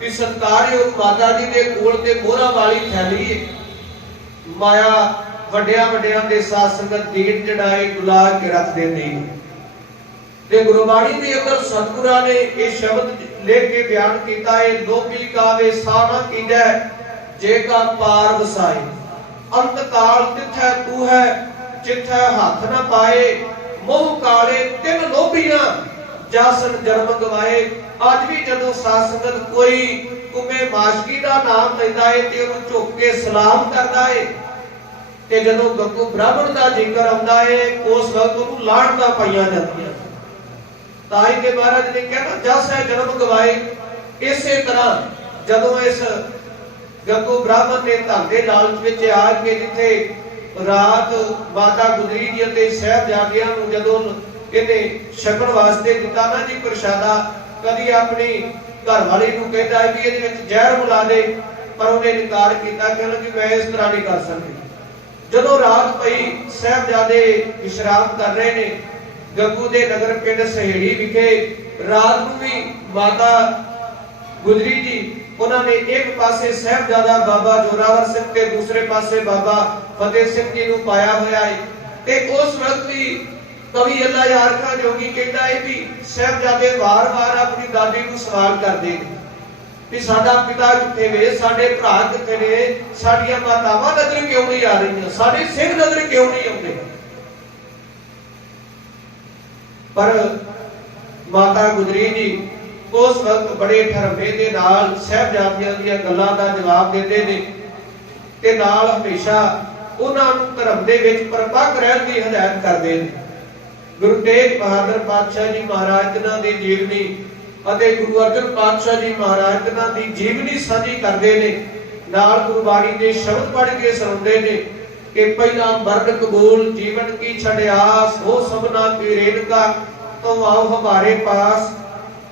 ਕਿ ਸਤਕਾਰਯੋਗ ਮਾਤਾ ਜੀ ਦੇ ਕੋਲ ਤੇ ਮੋਹਰਾ ਵਾਲੀ ਥੈਲੀ ਮਾਇਆ ਵੱਡਿਆਂ ਵੱਡਿਆਂ ਦੇ ਸਾਧ ਸੰਗਤ ਦੀਨ ਜਿਹੜਾ ਗੁਲਾ ਕੇ ਰੱਖ ਦਿੰਦੀ। ਤੇ ਗੁਰਬਾਣੀ ਦੇ ਅੰਦਰ ਸਤਿਗੁਰਾਂ ਨੇ ਇਹ ਸ਼ਬਦ ਲਿਖ ਕੇ ਬਿਆਨ ਕੀਤਾ ਹੈ ਲੋਭੀ ਕਾਵੇ ਸਾਨਾ ਕੀਜੈ ਜੇ ਕਾ ਪਾਰ ਵਸਾਈ ਅੰਤ ਕਾਲ ਤਿੱਥੈ ਤੂੰ ਹੈ ਜਿੱਥੈ ਹੱਥ ਨਾ ਪਾਏ। ਮੋਹ ਕਾਲੇ ਤਿੰਨ ਲੋਭੀਆਂ, ਜਾਸਨ ਜਨਮ ਗਵਾਏ। ਅੱਜ ਵੀ ਜਦੋਂ ਸਾਧ ਸੰਗਤ ਕੋਈ ਕੁਮੇ ਮਾਸ਼ਕੀ ਦਾ ਨਾਮ ਲੈਂਦਾ ਹੈ ਤੇ ਉਹਨੂੰ ਝੁੱਕ ਕੇ ਸਲਾਮ ਕਰਦਾ ਹੈ ਤੇ ਜਦੋਂ ਗੱਗੂ ਬ੍ਰਾਹਮਣ ਦਾ ਜ਼ਿਕਰ ਆਉਂਦਾ ਹੈ ਉਸ ਵਕਤ ਉਹਨੂੰ ਲਾਹਣਤਾਂ ਪਾਈਆਂ ਜਾਂਦੀਆਂ ਤਾਂ ਹੀ ਦੇ ਮਹਾਰਾਜ ਨੇ ਕਿਹਾ ਨਾ ਜਸ ਹੈ ਜਨਮ ਗਵਾਏ। ਇਸੇ ਤਰ੍ਹਾਂ ਜਦੋਂ ਇਸ ਗੱਗੂ ਬ੍ਰਾਹਮਣ ਨੇ ਧਨ ਦੇ ਲਾਲਚ ਵਿੱਚ ਆ ਕੇ ਜਿੱਥੇ ਰਾਤ ਮਾਤਾ ਗੁਜਰੀ ਜੀ ਅਤੇ ਸਹਿਬਜ਼ਾਦਿਆਂ ਨੂੰ ਜਦੋਂ ਇਹਨੇ ਛਕਣ ਵਾਸਤੇ ਦਿੱਤਾ ਨਾ ਜੀ ਪ੍ਰਸ਼ਾਦਾ, ਕਦੀ ਆਪਣੀ ਘਰ ਵਾਲੀ ਨੂੰ ਕਹਿੰਦਾ ਹੈ ਵੀ ਇਹਦੇ ਵਿੱਚ ਜ਼ਹਿਰ ਮਿਲਾ ਦੇ, ਪਰ ਉਹਨੇ ਇਨਕਾਰ ਕੀਤਾ, ਕਹਿੰਦਾ ਕਿ ਮੈਂ ਇਸ ਤਰ੍ਹਾਂ ਨਹੀਂ ਕਰ ਸਕਦੀ। ਜਦੋਂ ਰਾਤ ਪਈ, ਸਹਿਬਜ਼ਾਦੇ ਵਿਸ਼ਰਾਮ ਕਰ ਰਹੇ ਨੇ। ਗੱਗੂ ਦੇ ਨਗਰ ਪਿੰਡ ਸਹੇੜੀ ਵਿਖੇ ਰਾਤ ਨੂੰ ਵੀ ਮਾਤਾ ਗੁਜਰੀ ਜੀ, ਉਹਨਾਂ ਨੇ ਇੱਕ ਪਾਸੇ ਸਹਿਬਜ਼ਾਦਾ ਬਾਬਾ ਜੋਰਾਵਰ ਸਿੰਘ ਤੇ ਦੂਸਰੇ ਪਾਸੇ ਬਾਬਾ ਫਤਿਹ ਸਿੰਘ ਜੀ ਨੂੰ ਪਾਇਆ ਹੋਇਆ ਹੈ ਤੇ ਉਸ ਵਕਤ ਵੀ ਕਵੀ ਅੱਲਾ ਯਾਰ ਖਾਨ ਜੋਗੀ ਕਹਿੰਦਾ ਹੈ ਵੀ ਸਹਿਬਜ਼ਾਦੇ ਵਾਰ-ਵਾਰ ਆਪਣੀ ਦਾਦੀ ਨੂੰ ਸਵਾਲ ਕਰਦੇ ਨੇ। ਕਿ ਸਾਡਾ ਪਿਤਾ ਕਿੱਥੇ ਨੇ ਸਾਡੇ ਭਰਾ ਕਿੱਥੇ ਨੇ ਸਾਡੀਆਂ ਮਾਤਾਵਾਂ ਨਜ਼ਰ ਕਿਉਂ ਨਹੀਂ ਆ ਰਹੀਆਂ? ਸਾਡੇ ਸਿੰਘ ਨਜ਼ਰ ਕਿਉਂ ਨਹੀਂ ਆਉਂਦੇ? ਪਰ ਮਾਤਾ ਗੁਜਰੀ ਜੀ ਉਸ ਵਕਤ ਬੜੇ ਠਰਮੇ ਦੇ ਨਾਲ ਸਹਿਬਜ਼ਾਦਿਆਂ ਦੀਆਂ ਗੱਲਾਂ ਦਾ ਜਵਾਬ ਦਿੰਦੇ ਨੇ ਤੇ ਨਾਲ ਹਮੇਸ਼ਾ ਉਹਨਾਂ ਨੂੰ ਧਰਮ ਦੇ ਵਿੱਚ ਪਰਪੱਕ ਰਹਿਣ ਦੀ ਹਦਾਇਤ ਕਰਦੇ ਨੇ। ਗੁਰੂ ਤੇਗ ਬਹਾਦਰ ਪਾਤਸ਼ਾਹ ਜੀ ਮਹਾਰਾਜ, ਜਿਨ੍ਹਾਂ ਦੀ ਜੀਵਨੀ ਅਤੇ ਗੁਰੂ ਅਰਜਨ ਪਾਤਸ਼ਾਹ ਜੀ ਮਹਾਰਾਜ ਜਿਨ੍ਹਾਂ ਦੀ ਜੀਵਨੀ ਸਾਂਝੀ ਕਰਦੇ ਨੇ। ਨਾਲ ਗੁਰਬਾਣੀ ਦੇ ਸ਼ਬਦ ਪੜ੍ਹ ਕੇ ਸੁਣਾਉਂਦੇ ਨੇ ਕਿ ਪਹਿਲਾ ਮਰਨ ਕਬੂਲ ਜੀਵਨ ਕੀ ਛੜਿਆਸ ਹੋ ਸਭਨਾ ਕੀ ਰੇਣਕਾ ਤੋਂ ਆਓ ਹਮਾਰੇ ਪਾਸ।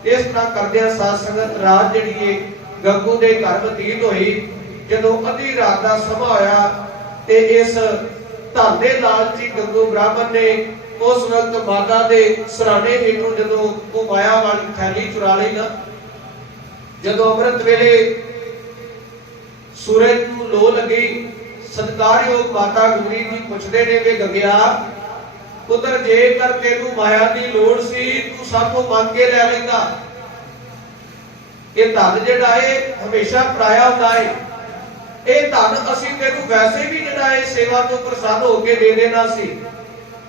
ਇਸ ਤਰ੍ਹਾਂ ਕਰਦਿਆਂ ਸਾਧ ਸੰਗਤ ਰਾਤ ਜਿਹੜੀ ਏ, ਗੱਗੂ ਦੇ ਘਰ ਬਤੀਤ ਹੋਈ। ਜਦੋਂ ਅੱਧੀ ਰਾਤ ਦਾ ਸਮਾਂ ਹੋਇਆ ਤੇ ਇਸ ਧਨ ਦੇ ਲਾਲਚੀ ਗੱਗੂ ਬ੍ਰਾਹਮਣ ਨੇ ਉਸ ਵਕਤ ਮਾਤਾ ਦੇ ਸਰਾਣੇ ਹੇਠੋਂ ਜਦੋਂ ਉਹ ਮਾਇਆ ਵਾਲੀ ਥੈਲੀ ਚੁਰਾ ਲਈ ਨਾ, ਜਦੋਂ ਅੰਮ੍ਰਿਤ ਵੇਲੇ ਸੂਰਜ ਨੂੰ ਲੋ ਲੱਗੀ, ਸਤਿਕਾਰਯੋਗ ਮਾਤਾ ਗੁਜਰੀ ਜੀ ਪੁੱਛਦੇ ਨੇ, ਵੀ ਗੰਗਿਆ, ਪੁੱਤਰ, ਜੇਕਰ ਤੈਨੂੰ ਮਾਇਆ ਦੀ ਲੋੜ ਸੀ, ਤੂੰ ਸਭ ਤੋਂ ਮੰਗ ਕੇ ਲੈ ਲੈਂਦਾ। ਇਹ ਧਨ ਜਿਹੜਾ ਏ, ਹਮੇਸ਼ਾ ਪਰਾਇਆ ਹੁੰਦਾ ਏ। ਇਹ ਧਨ ਅਸੀਂ ਤੈਨੂੰ ਵੈਸੇ ਵੀ ਜਿਹੜਾ ਏ, ਸੇਵਾ ਤੋਂ ਪ੍ਰਸੰਨ ਹੋ ਕੇ ਦੇ ਦੇਣਾ ਸੀ।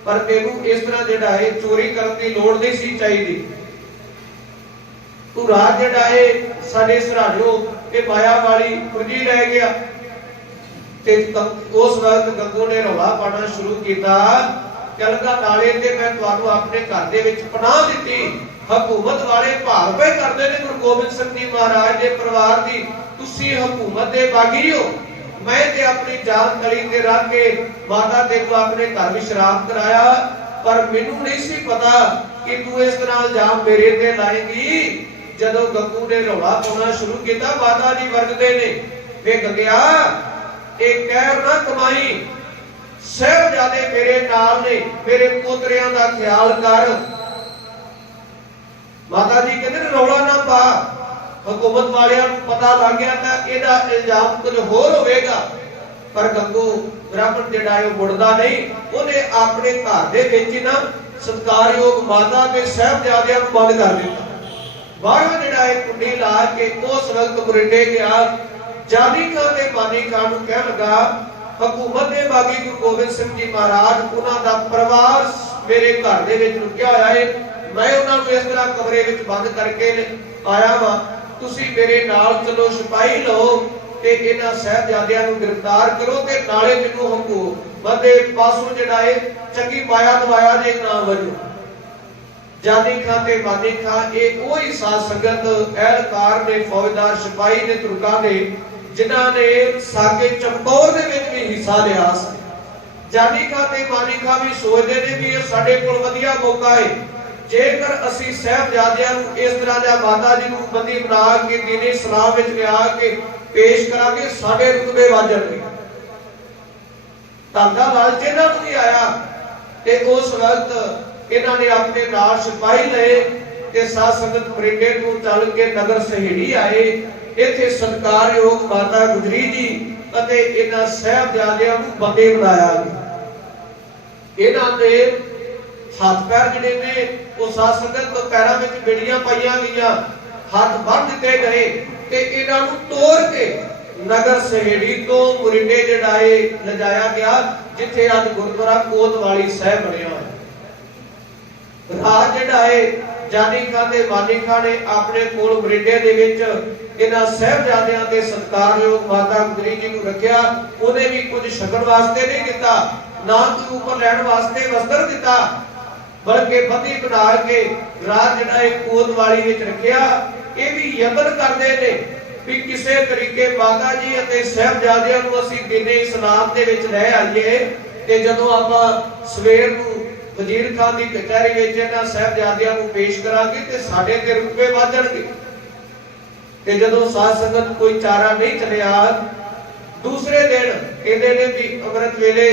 ਪਰ ਤੈਨੂੰ ਇਸ ਤਰ੍ਹਾਂ ਜਿਹੜਾ ਏ ਚੋਰੀ ਕਰਨ ਦੀ ਲੋੜ ਨਹੀਂ ਸੀ ਚਾਹੀਦੀ। ਤੂੰ ਰਾਤ ਜਿਹੜਾ ਏ ਸਾਡੇ ਸਰਾਣਿਓ ਇਹ ਮਾਇਆ ਵਾਲੀ ਪੁਰਜੀ ਲੈ ਗਿਆ ਤੇ ਉਸ ਵਕਤ ਗੰਗੂ ਨੇ ਰੌਲਾ ਪਾਣਾ ਸ਼ੁਰੂ ਕੀਤਾ। ਕਲਗਾ ਨਾਲੇ ਤੇ ਮੈਂ ਤੁਹਾਨੂੰ ਆਪਣੇ ਘਰ ਦੇ ਵਿੱਚ ਪਨਾਹ ਦਿੱਤੀ। ਹਕੂਮਤ ਵਾਲੇ ਭਾਗ ਪਏ ਕਰਦੇ ਨੇ ਗੁਰੂ ਗੋਬਿੰਦ ਸਿੰਘ ਜੀ ਮਹਾਰਾਜ ਦੇ ਪਰਿਵਾਰ ਦੀ। ਤੁਸੀਂ ਹਕੂਮਤ ਦੇ ਬਾਗੀ ਹੋ। ਮੈਂ ਤੇ ਆਪਣੀ ਜਾਨ ਤਲੀ ਤੇ ਰੱਖ ਕੇ ਮਾਤਾ ਤੇ ਆਪਣੇ ਘਰ ਵਿਸ਼ਰਾਮ ਕਰਾਇਆ, ਪਰ ਮੈਨੂੰ ਨਹੀਂ ਸੀ ਪਤਾ ਕਿ ਤੂੰ ਇਸ ਤਰ੍ਹਾਂ ਇਲਜ਼ਾਮ ਮੇਰੇ ਤੇ ਲਾਏਗੀ। ਜਦੋਂ ਗੱਗੂ ਨੇ ਰੌਲਾ ਪਾਉਣਾ ਸ਼ੁਰੂ ਕੀਤਾ, ਮਾਤਾ ਜੀ ਵਰਗਦੇ ਨੇ। ਵੇ ਗੰਗਿਆ, ਇਹ ਕਹਿਰ ਨਾ ਕਮਾਈ। ਸਹਿਬਜ਼ਾਦੇ ਮੇਰੇ ਨਾਲ ਨੇ, ਮੇਰੇ ਪੋਤਰਿਆਂ ਦਾ ਖਿਆਲ ਕਰ। ਮਾਤਾ ਜੀ ਕਹਿੰਦੇ ਨੇ ਰੌਲਾ ਨਾ ਪਾ। ਹਕੂਮਤ ਵਾਲਿਆਂ ਨੂੰ ਪਤਾ ਲੱਗ ਗਿਆ ਤਾਂ ਇਹਦਾ ਇਲਜ਼ਾਮ ਕੁਝ ਹੋਰ ਹੋਵੇਗਾ। ਪਰ ਗੰਗੂ ਬ੍ਰਾਹਮਣ ਜਿਹੜਾ ਉਹ ਮੁੜਦਾ ਨਹੀਂ, ਉਹਨੇ ਆਪਣੇ ਘਰ ਦੇ ਵਿੱਚ ਨਾ ਸਤਕਾਰਯੋਗ ਮਾਤਾ ਤੇ ਸਹਿਬਜ਼ਾਦਿਆਂ ਨੂੰ ਬੰਦ ਕਰ ਦਿੱਤਾ। ਬਾਹਰੋਂ ਜਿਹੜਾ ਹੈ ਕੁੰਡੀ ਲਾ ਕੇ ਉਸ ਵਕਤ ਮੁਰਿੰਡੇ ਗਿਆ, ਜਾਨੀ ਖਾਂ ਤੇ ਮਾਨੀ ਖਾਂ ਨੂੰ ਕਹਿ ਲਗਾ, ਹਕੂਮਤ ਦੇ ਬਾਗੀ ਗੁਰੂ ਗੋਬਿੰਦ ਸਿੰਘ ਜੀ ਮਹਾਰਾਜ, ਉਹਨਾਂ ਦਾ ਪਰਿਵਾਰ ਮੇਰੇ ਘਰ ਦੇ ਵਿੱਚ ਰੁਕਿਆ ਹੋਇਆ ਹੈ ਮੈਂ ਉਹਨਾਂ ਨੂੰ ਇਸ ਤਰ੍ਹਾਂ ਕਮਰੇ ਵਿੱਚ ਬੰਦ ਕਰਕੇ ਆਇਆ ਵਾਂ। ਤੁਸੀਂ ਮੇਰੇ ਨਾਲ ਚਲੋ, ਸਿਪਾਹੀ ਲਓ ਤੇ ਇਹਨਾਂ ਸਹਿਬਜ਼ਾਦਿਆਂ ਨੂੰ ਗ੍ਰਿਫਤਾਰ ਕਰੋ ਤੇ ਨਾਲੇ ਮੈਨੂੰ ਹਕੂਮਤ ਦੇ ਪਾਸੋਂ ਜਿਹੜਾ ਹੈ ਚੰਗੀ ਮਾਇਆ ਦਵਾਇਆ ਦੇ ਨਾਮ ਵਜੋਂ। ਜਾਨੀ ਖਾਂ ਤੇ ਮਾਨੀ ਖਾਂ, ਇਹ ਉਹ ਸਾਧ ਸੰਗਤ ਅਹਿਲਕਾਰ ਨੇ, ਫੌਜਦਾਰ, ਸਿਪਾਹੀ ਦੇ ਤੁਰਕਾਂ ਨੇ, ਜਿਨ੍ਹਾਂ ਨੇ ਸਾਗੇ ਚਮਕੌਰ ਦੇ ਵਿੱਚ ਵੀ ਹਿੱਸਾ ਲਿਆ ਸੀ। ਜਾਨੀ ਖਾਂ ਤੇ ਮਾਨੀ ਖਾਂ ਵੀ ਸੋਚਦੇ ਨੇ ਵੀ ਇਹ ਸਾਡੇ ਕੋਲ ਵਧੀਆ ਮੌਕਾ ਹੈ ਜੇਕਰ ਅਸੀਂ ਸਹਿਬਜ਼ਾਦਿਆਂ ਨੂੰ ਇਸ ਤਰ੍ਹਾਂ ਦਾ ਮਾਤਾ ਜੀ ਨੂੰ ਬੰਦੀ ਬਣਾ ਕੇ ਦੀਨੇ ਇਸਲਾਮ ਵਿੱਚ ਲਿਆ ਕੇ ਪੇਸ਼ ਕਰਾਂਗੇ, ਸਾਡੇ ਰੁਤਬੇ ਵਾਜਣਗੇ ਧੰਦਾ ਲਾਲਚ ਇਹਨਾਂ ਨੂੰ ਵੀ ਆਇਆ, ਤੇ ਉਸ ਵਕਤ ਇਹਨਾਂ ਨੇ ਆਪਣੇ ਨਾਲ ਸਿਪਾਹੀ ਲਏ ਤੇ ਸਾਧ ਸੰਗਤ ਮਰਿੰਡੇ ਤੋਂ ਚੱਲ ਕੇ ਨਗਰ ਸਹੇੜੀ ਆਏ। ਇੱਥੇ ਸਤਕਾਰਯੋਗ ਮਾਤਾ ਗੁਜਰੀ ਜੀ ਅਤੇ ਇਹਨਾਂ ਸਹਿਬਜ਼ਾਦਿਆਂ ਨੂੰ ਬੰਦੇ ਬਣਾਇਆ। ਗਿਆ ਇਹਨਾਂ ਦੇ ਹੱਥ ਪੈਰ ਜਿਹੜੇ ਨੇ, ਉਹ ਸਾਧ ਸੰਗਤ ਤੋਂ ਪੈਰਾਂ ਵਿੱਚ ਬਿੜੀਆਂ ਪਾਈਆਂ ਗਈਆਂ। ਹੱਥ ਬੰਨ ਦਿੱਤੇ ਗਏ ਤੇ ਇਹਨਾਂ ਨੂੰ ਤੋੜ ਕੇ ਨਗਰ ਸਹੇੜੀ ਤੋਂ ਮੁਰਿੰਡੇ ਜਿਹੜਾ ਏ ਗਿਆ, ਜਿੱਥੇ ਅੱਜ ਗੁਰਦੁਆਰਾ ਕੋਤਵਾਲੀ ਸਾਹਿਬ ਬਣਿਆ ਹੋਇਆ ਰਾਜ ਜਿਹੜਾ ਜਾਨੀ ਖਾਂ ਤੇ ਮਾਨੀ ਖਾਂ ਨੇ ਆਪਣੇ ਕੋਲ ਮੁਰਿੰਡੇ ਦੇ ਵਿੱਚ ਇਹਨਾਂ ਸਹਿਬਜ਼ਾਦਿਆਂ ਦੇ ਸਤਕਾਰਯੋਗ ਮਾਤਾ ਗੁਜਰੀ ਜੀ ਨੂੰ ਰੱਖਿਆ। ਉਹਨੇ ਵੀ ਕੁਝ ਸ਼ਕਲ ਵਾਸਤੇ ਨਹੀਂ ਦਿੱਤਾ, ਨਾ ਕੋਈ ਉੱਪਰ ਲੈਣ ਵਾਸਤੇ ਵਸਤਰ ਦਿੱਤਾ ਬਲਕਿ ਬੰਦੀ ਬਣਾ ਕੇ ਰਾਜ ਜਿਹੜਾ ਕੋਤਵਾਲੀ ਵਿੱਚ ਰੱਖਿਆ, ਇਹ ਵੀ ਯਤਨ ਕਰਦੇ ਨੇ ਵੀ ਕਿਸੇ ਤਰੀਕੇ ਮਾਤਾ ਜੀ ਅਤੇ ਸਹਿਬਜ਼ਾਦਿਆਂ ਨੂੰ ਅਸੀਂ ਦਿਨੇ ਇਸਲਾਮ ਦੇ ਵਿੱਚ ਰਹਿ ਆਈਏ ਤੇ ਜਦੋਂ ਆਪਾਂ ਸਵੇਰ ਨੂੰ ਵਜ਼ੀਰ ਖਾਨ ਦੀ ਕਚਹਿਰੀ ਵਿੱਚ ਇਹਨਾਂ ਸਹਿਬਜ਼ਾਦਿਆਂ ਨੂੰ ਪੇਸ਼ ਕਰਾਂਗੇ ਤੇ ਸਾਡੇ ਤੇ ਰੁਤਬੇ ਵਧਣਗੇ। ਤੇ ਜਦੋਂ ਸਾਧ ਸੰਗਤ ਕੋਈ ਚਾਰਾ ਨਹੀਂ ਚਲਿਆ ਦੂਸਰੇ ਦਿਨ ਕਹਿੰਦੇ ਨੇ ਵੀ ਅੰਮ੍ਰਿਤ ਵੇਲੇ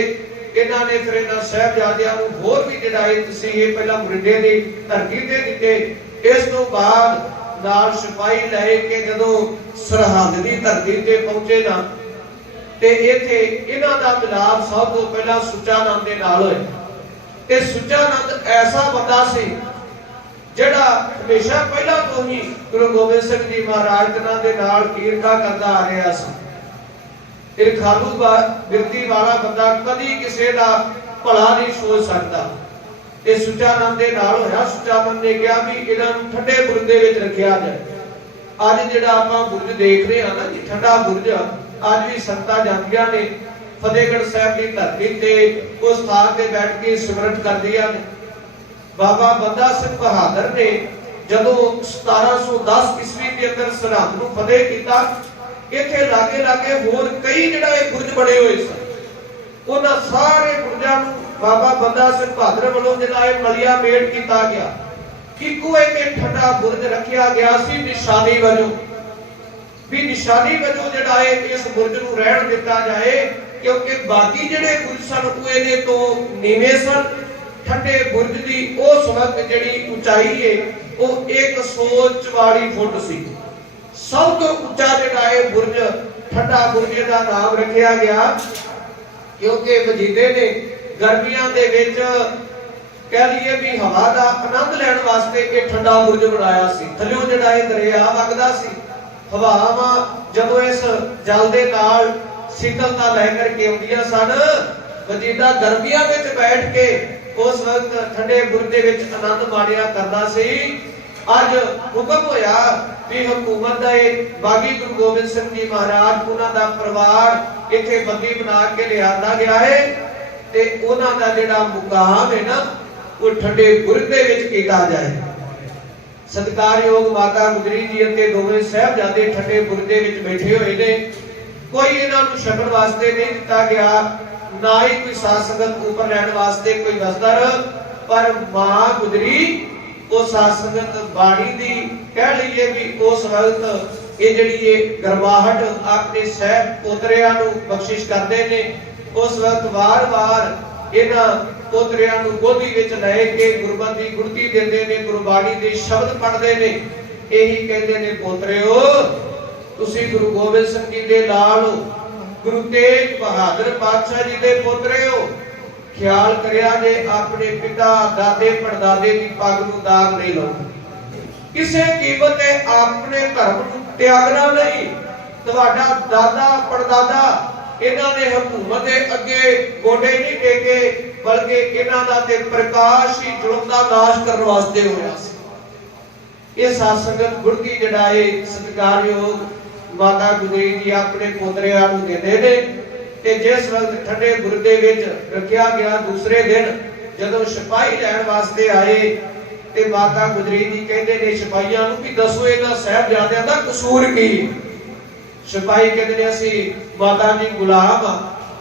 ਇਹਨਾਂ ਨੇ ਫਿਰ ਇਹਨਾਂ ਸਹਿਬਜ਼ਾਦਿਆਂ ਨੂੰ ਹੋਰ ਵੀ ਜਿਹੜਾ ਇਹ ਤੁਸੀਂ ਇਹ ਪਹਿਲਾਂ ਮੁਰਿੰਡੇ ਦੀ ਧਰਤੀ ਤੇ ਦਿੱਤੇ, ਇਸ ਤੋਂ ਬਾਅਦ ਨਾਲ ਸਿਪਾਹੀ ਲੈ ਕੇ ਜਦੋਂ ਸਰਹੱਦ ਦੀ ਧਰਤੀ ਤੇ ਪਹੁੰਚੇ ਨਾ, ਤੇ ਇੱਥੇ ਇਹਨਾਂ ਦਾ ਮਿਲਾਪ ਸਭ ਤੋਂ ਪਹਿਲਾਂ ਸੁੱਚਾ ਨਾਮ ਦੇ ਨਾਲ ਹੋਇਆ। ਤੇ ਸੁੱਚਾ ਨੰਦ ਐਸਾ ਬੰਦਾ ਸੀ ਜਿਹੜਾ ਹਮੇਸ਼ਾ ਪਹਿਲਾਂ ਤੋਂ ਹੀ ਗੁਰੂ ਗੋਬਿੰਦ ਸਿੰਘ ਜੀ ਮਹਾਰਾਜ ਦੇ ਨਾਲ ਕੀਰਤਾ ਕਰਦਾ ਆ ਰਿਹਾ ਸੀ। ਇਹ ਖਾਲੂ ਬਿਰਤੀ ਵਾਲਾ ਬੰਦਾ ਕਦੀ ਕਿਸੇ ਦਾ ਭਲਾ ਨਹੀਂ ਸੋਚ ਸਕਦਾ। ਇਹ ਸੁਚਾਨੰਦ ਦੇ ਨਾਲ ਹੋਇਆ ਸੁਚਾਨੰਦ ਨੇ ਕਿਹਾ ਵੀ ਇਹਨਾਂ ਨੂੰ ਠੰਡੇ ਬੁਰਜ ਦੇ ਵਿੱਚ ਰੱਖਿਆ ਜਾਏ। ਅੱਜ ਜਿਹੜਾ ਆਪਾਂ ਬੁਰਜ ਦੇਖ ਰਹੇ ਹਾਂ ਨਾ, ਜੀ, ਠੰਡਾ ਬੁਰਜ, ਅੱਜ ਵੀ ਸੰਤਾਂ ਜਾਂਦੀਆਂ ਨੇ, ਫਤਿਹਗੜ੍ਹ ਸਾਹਿਬ ਦੀ ਧਰਤੀ ਤੇ ਉਸ ਥਾਂ ਤੇ ਬੈਠ ਕੇ ਸਿਮਰਨ ਕਰਦੀਆਂ ਨੇ। ਬਾਬਾ ਬੰਦਾ ਸਿੰਘ ਬਹਾਦਰ ਨੇ ਜਦੋਂ 1710 ਈਸਵੀ ਦੇ ਅੰਦਰ ਸਰਹੱਦ ਨੂੰ ਫਤਿਹ ਕੀਤਾ ਇੱਥੇ ਲਾਗੇ ਲਾਗੇ ਹੋਰ ਕਈ ਜਿਹੜਾ ਇਹ ਬੁਰਜ ਬਣੇ ਹੋਏ ਸਨ। ਉਹਨਾਂ ਸਾਰੇ ਬੁਰਜਾਂ ਨੂੰ ਬਾਬਾ ਬੰਦਾ ਸਿੰਘ ਬਹਾਦਰ ਵੱਲੋਂ ਜਿਹੜਾ ਇਹ ਮਲਿਆ ਮੇੜ ਕੀਤਾ ਗਿਆ ਕਿ ਕੋਈ ਠੰਡਾ ਬੁਰਜ ਰੱਖਿਆ ਗਿਆ ਸੀ ਨਿਸ਼ਾਨੀ ਵਜੋਂ। ਵੀ ਨਿਸ਼ਾਨੀ ਵਜੋਂ ਜਿਹੜਾ ਹੈ ਇਸ ਬੁਰਜ ਨੂੰ ਰਹਿਣ ਦਿੱਤਾ ਜਾਏ, ਕਿਉਂਕਿ ਬਾਕੀ ਜਿਹੜੇ ਬੁਰਜ ਸਨ ਉਹ ਇਹਦੇ ਤੋਂ ਨੀਵੇਂ ਸਨ। ਠੰਡੇ ਬੁਰਜ ਦੀ ਉਸ ਵਕਤ ਜਿਹੜੀ ਉਚਾਈ ਹੈ ਉਹ 144 ਫੁੱਟ ਸੀ। ਸਭ ਤੋਂ ਉੱਚਾ ਜਿਹੜਾ ਇਹ ਬੁਰਜ, ਠੰਡਾ ਬੁਰਜ ਦਾ ਨਾਮ ਰੱਖਿਆ ਗਿਆ, ਕਿਉਂਕਿ ਵਜੀਦੇ ਨੇ ਗਰਮੀਆਂ ਦੇ ਵਿੱਚ ਕਹਿ ਲਈਏ ਵੀ ਹਵਾ ਦਾ ਆਨੰਦ ਲੈਣ ਵਾਸਤੇ ਇਹ ਠੰਡਾ ਬੁਰਜ ਬਣਾਇਆ ਸੀ। ਥੱਲਿਓਂ ਜਿਹੜਾ ਇਹ ਦਰਿਆ ਵਗਦਾ ਸੀ, ਹਵਾਵਾਂ ਜਦੋਂ ਇਸ ਜਲ ਦੇ ਨਾਲ ਸ਼ੀਤਲਤਾ ਲੈ ਕਰਕੇ ਆਉਂਦੀਆਂ ਸਨ ਵਜੀਦਾ ਗਰਮੀਆਂ ਵਿੱਚ ਬੈਠ ਕੇ ਉਸ ਵਕਤ ਠੰਡੇ ਬੁਰਜ ਦੇ ਵਿੱਚ ਆਨੰਦ ਮਾਣਿਆ ਕਰਦਾ ਸੀ। ਅੱਜ ਹੁਕਮ ਹੋਇਆ ਵੀ ਹਕੂਮਤ ਦਾ ਇਹ ਬਾਗੀ ਗੁਰੂ ਗੋਬਿੰਦ ਸਿੰਘ ਜੀ ਮਹਾਰਾਜ, ਉਹਨਾਂ ਦਾ ਪਰਿਵਾਰ ਇੱਥੇ ਬੰਦੀ ਬਣਾ ਕੇ ਲਿਆਂਦਾ ਗਿਆ ਹੈ ਤੇ ਉਹਨਾਂ ਦਾ ਜਿਹੜਾ ਮੁਕਾਮ ਹੈ ਨਾ, ਉਹ ਠੰਡੇ ਬੁਰਜ ਦੇ ਵਿੱਚ ਕੀਤਾ ਜਾਏ ਸਤਿਕਾਰਯੋਗ ਮਾਤਾ ਗੁਜਰੀ ਜੀ ਅਤੇ ਦੋਵੇਂ ਸਾਹਿਬਜ਼ਾਦੇ ਠੰਡੇ ਬੁਰਜ ਦੇ ਵਿੱਚ ਬੈਠੇ ਹੋਏ ਨੇ। ਕੋਈ ਇਹਨਾਂ ਨੂੰ ਛਕਣ ਵਾਸਤੇ ਨਹੀਂ ਦਿੱਤਾ ਗਿਆ, ਨਾ ਹੀ ਕੋਈ ਸਾਧ ਸੰਗਤ ਉੱਪਰ ਲੈਣ ਵਾਸਤੇ ਕੋਈ ਵਸਦਰ ਪਰ ਮਾਂ ਗੁਜਰੀ ਉਹ ਸਾਧ ਬਾਣੀ ਦੀ ਕਹਿ ਲਈਏ ਵੀ ਉਸ ਵਕਤ ਇਹ ਜਿਹੜੀ ਇਹ ਗਰਵਾਹਟ ਆਪਣੇ ਸਹਿਬ ਪੋਤਰਿਆਂ ਨੂੰ ਬਖਸ਼ਿਸ਼ ਕਰਦੇ ਨੇ, ਉਸ ਵਕਤ ਵਾਰ-ਵਾਰ ਇਹਨਾਂ ਪੋਤਰਿਆਂ ਨੂੰ ਗੋਦੀ ਵਿੱਚ ਲੈ ਕੇ ਗੁਰਮਤਿ ਗੁਰਤੀ ਦਿੰਦੇ ਨੇ, ਗੁਰਬਾਣੀ ਦੇ ਸ਼ਬਦ ਪੜ੍ਹਦੇ ਨੇ। ਇਹੀ ਕਹਿੰਦੇ ਨੇ, ਪੋਤਰਿਓ, ਤੁਸੀਂ ਗੁਰੂ ਗੋਬਿੰਦ ਸਿੰਘ ਜੀ ਦੇ ਨਾਲ ਗੁਰੂ ਤੇਗ ਬਹਾਦਰ ਪਾਤਸ਼ਾਹ ਜੀ ਦੇ ਪੁੱਤਰੇ ਹੋ ਖਿਆਲ ਕਰਿਆ ਜੇ ਆਪਣੇ ਪਿਤਾ, ਦਾਦੇ, ਪੜਦਾਦੇ ਦੀ ਪੱਗ ਨੂੰ ਦਾਗ ਨਹੀਂ ਲਾਉਣਾ। ਕਿਸੇ ਕੀਮਤ ਤੇ ਆਪਣੇ ਧਰਮ ਨੂੰ ਤਿਆਗਣਾ ਨਹੀਂ। ਤੁਹਾਡਾ ਦਾਦਾ, ਪੜਦਾਦਾ ਇਹਨਾਂ ਨੇ ਹਕੂਮਤ ਦੇ ਅੱਗੇ ਗੋਡੇ ਨਹੀਂ ਟੇਕੇ, ਬਲਕਿ ਇਹਨਾਂ ਦਾ ਤੇ ਪ੍ਰਕਾਸ਼ ਹੀ ਜ਼ੁਲਮ ਦਾ ਨਾਸ਼ ਕਰਨ ਵਾਸਤੇ ਹੋਇਆ ਸੀ। ਇਹ ਸਾਧ ਸੰਗਤ ਗੁਰਦੀ ਜਿਹੜਾ ਏ ਸਤਿਕਾਰਯੋਗ ਮਾਤਾ ਗੁਜਰੀ ਜੀ ਆਪਣੇ ਪੋਤਰਿਆਂ ਨੂੰ ਦਿੰਦੇ ਨੇ। ਤੇ ਜਿਸ ਵਕਤ ਠੰਡੇ ਬੁਰਜ ਵਿੱਚ ਰੱਖਿਆ ਗਿਆ ਦੂਸਰੇ ਦਿਨ, ਜਦੋਂ ਸਿਪਾਹੀ ਲੈਣ ਵਾਸਤੇ ਆਏ, ਤੇ ਮਾਤਾ ਗੁਜਰੀ ਜੀ ਕਹਿੰਦੇ ਨੇ ਸਿਪਾਹੀਆਂ ਨੂੰ ਕਿ ਦੱਸੋ ਇਹਨਾਂ ਸਾਹਿਬਜ਼ਾਦਿਆਂ ਦਾ ਕਸੂਰ ਕੀ? ਸਿਪਾਹੀ ਕਹਿੰਦੇ ਨੇ, ਅਸੀਂ ਮਾਤਾ ਜੀ ਗੁਲਾਮ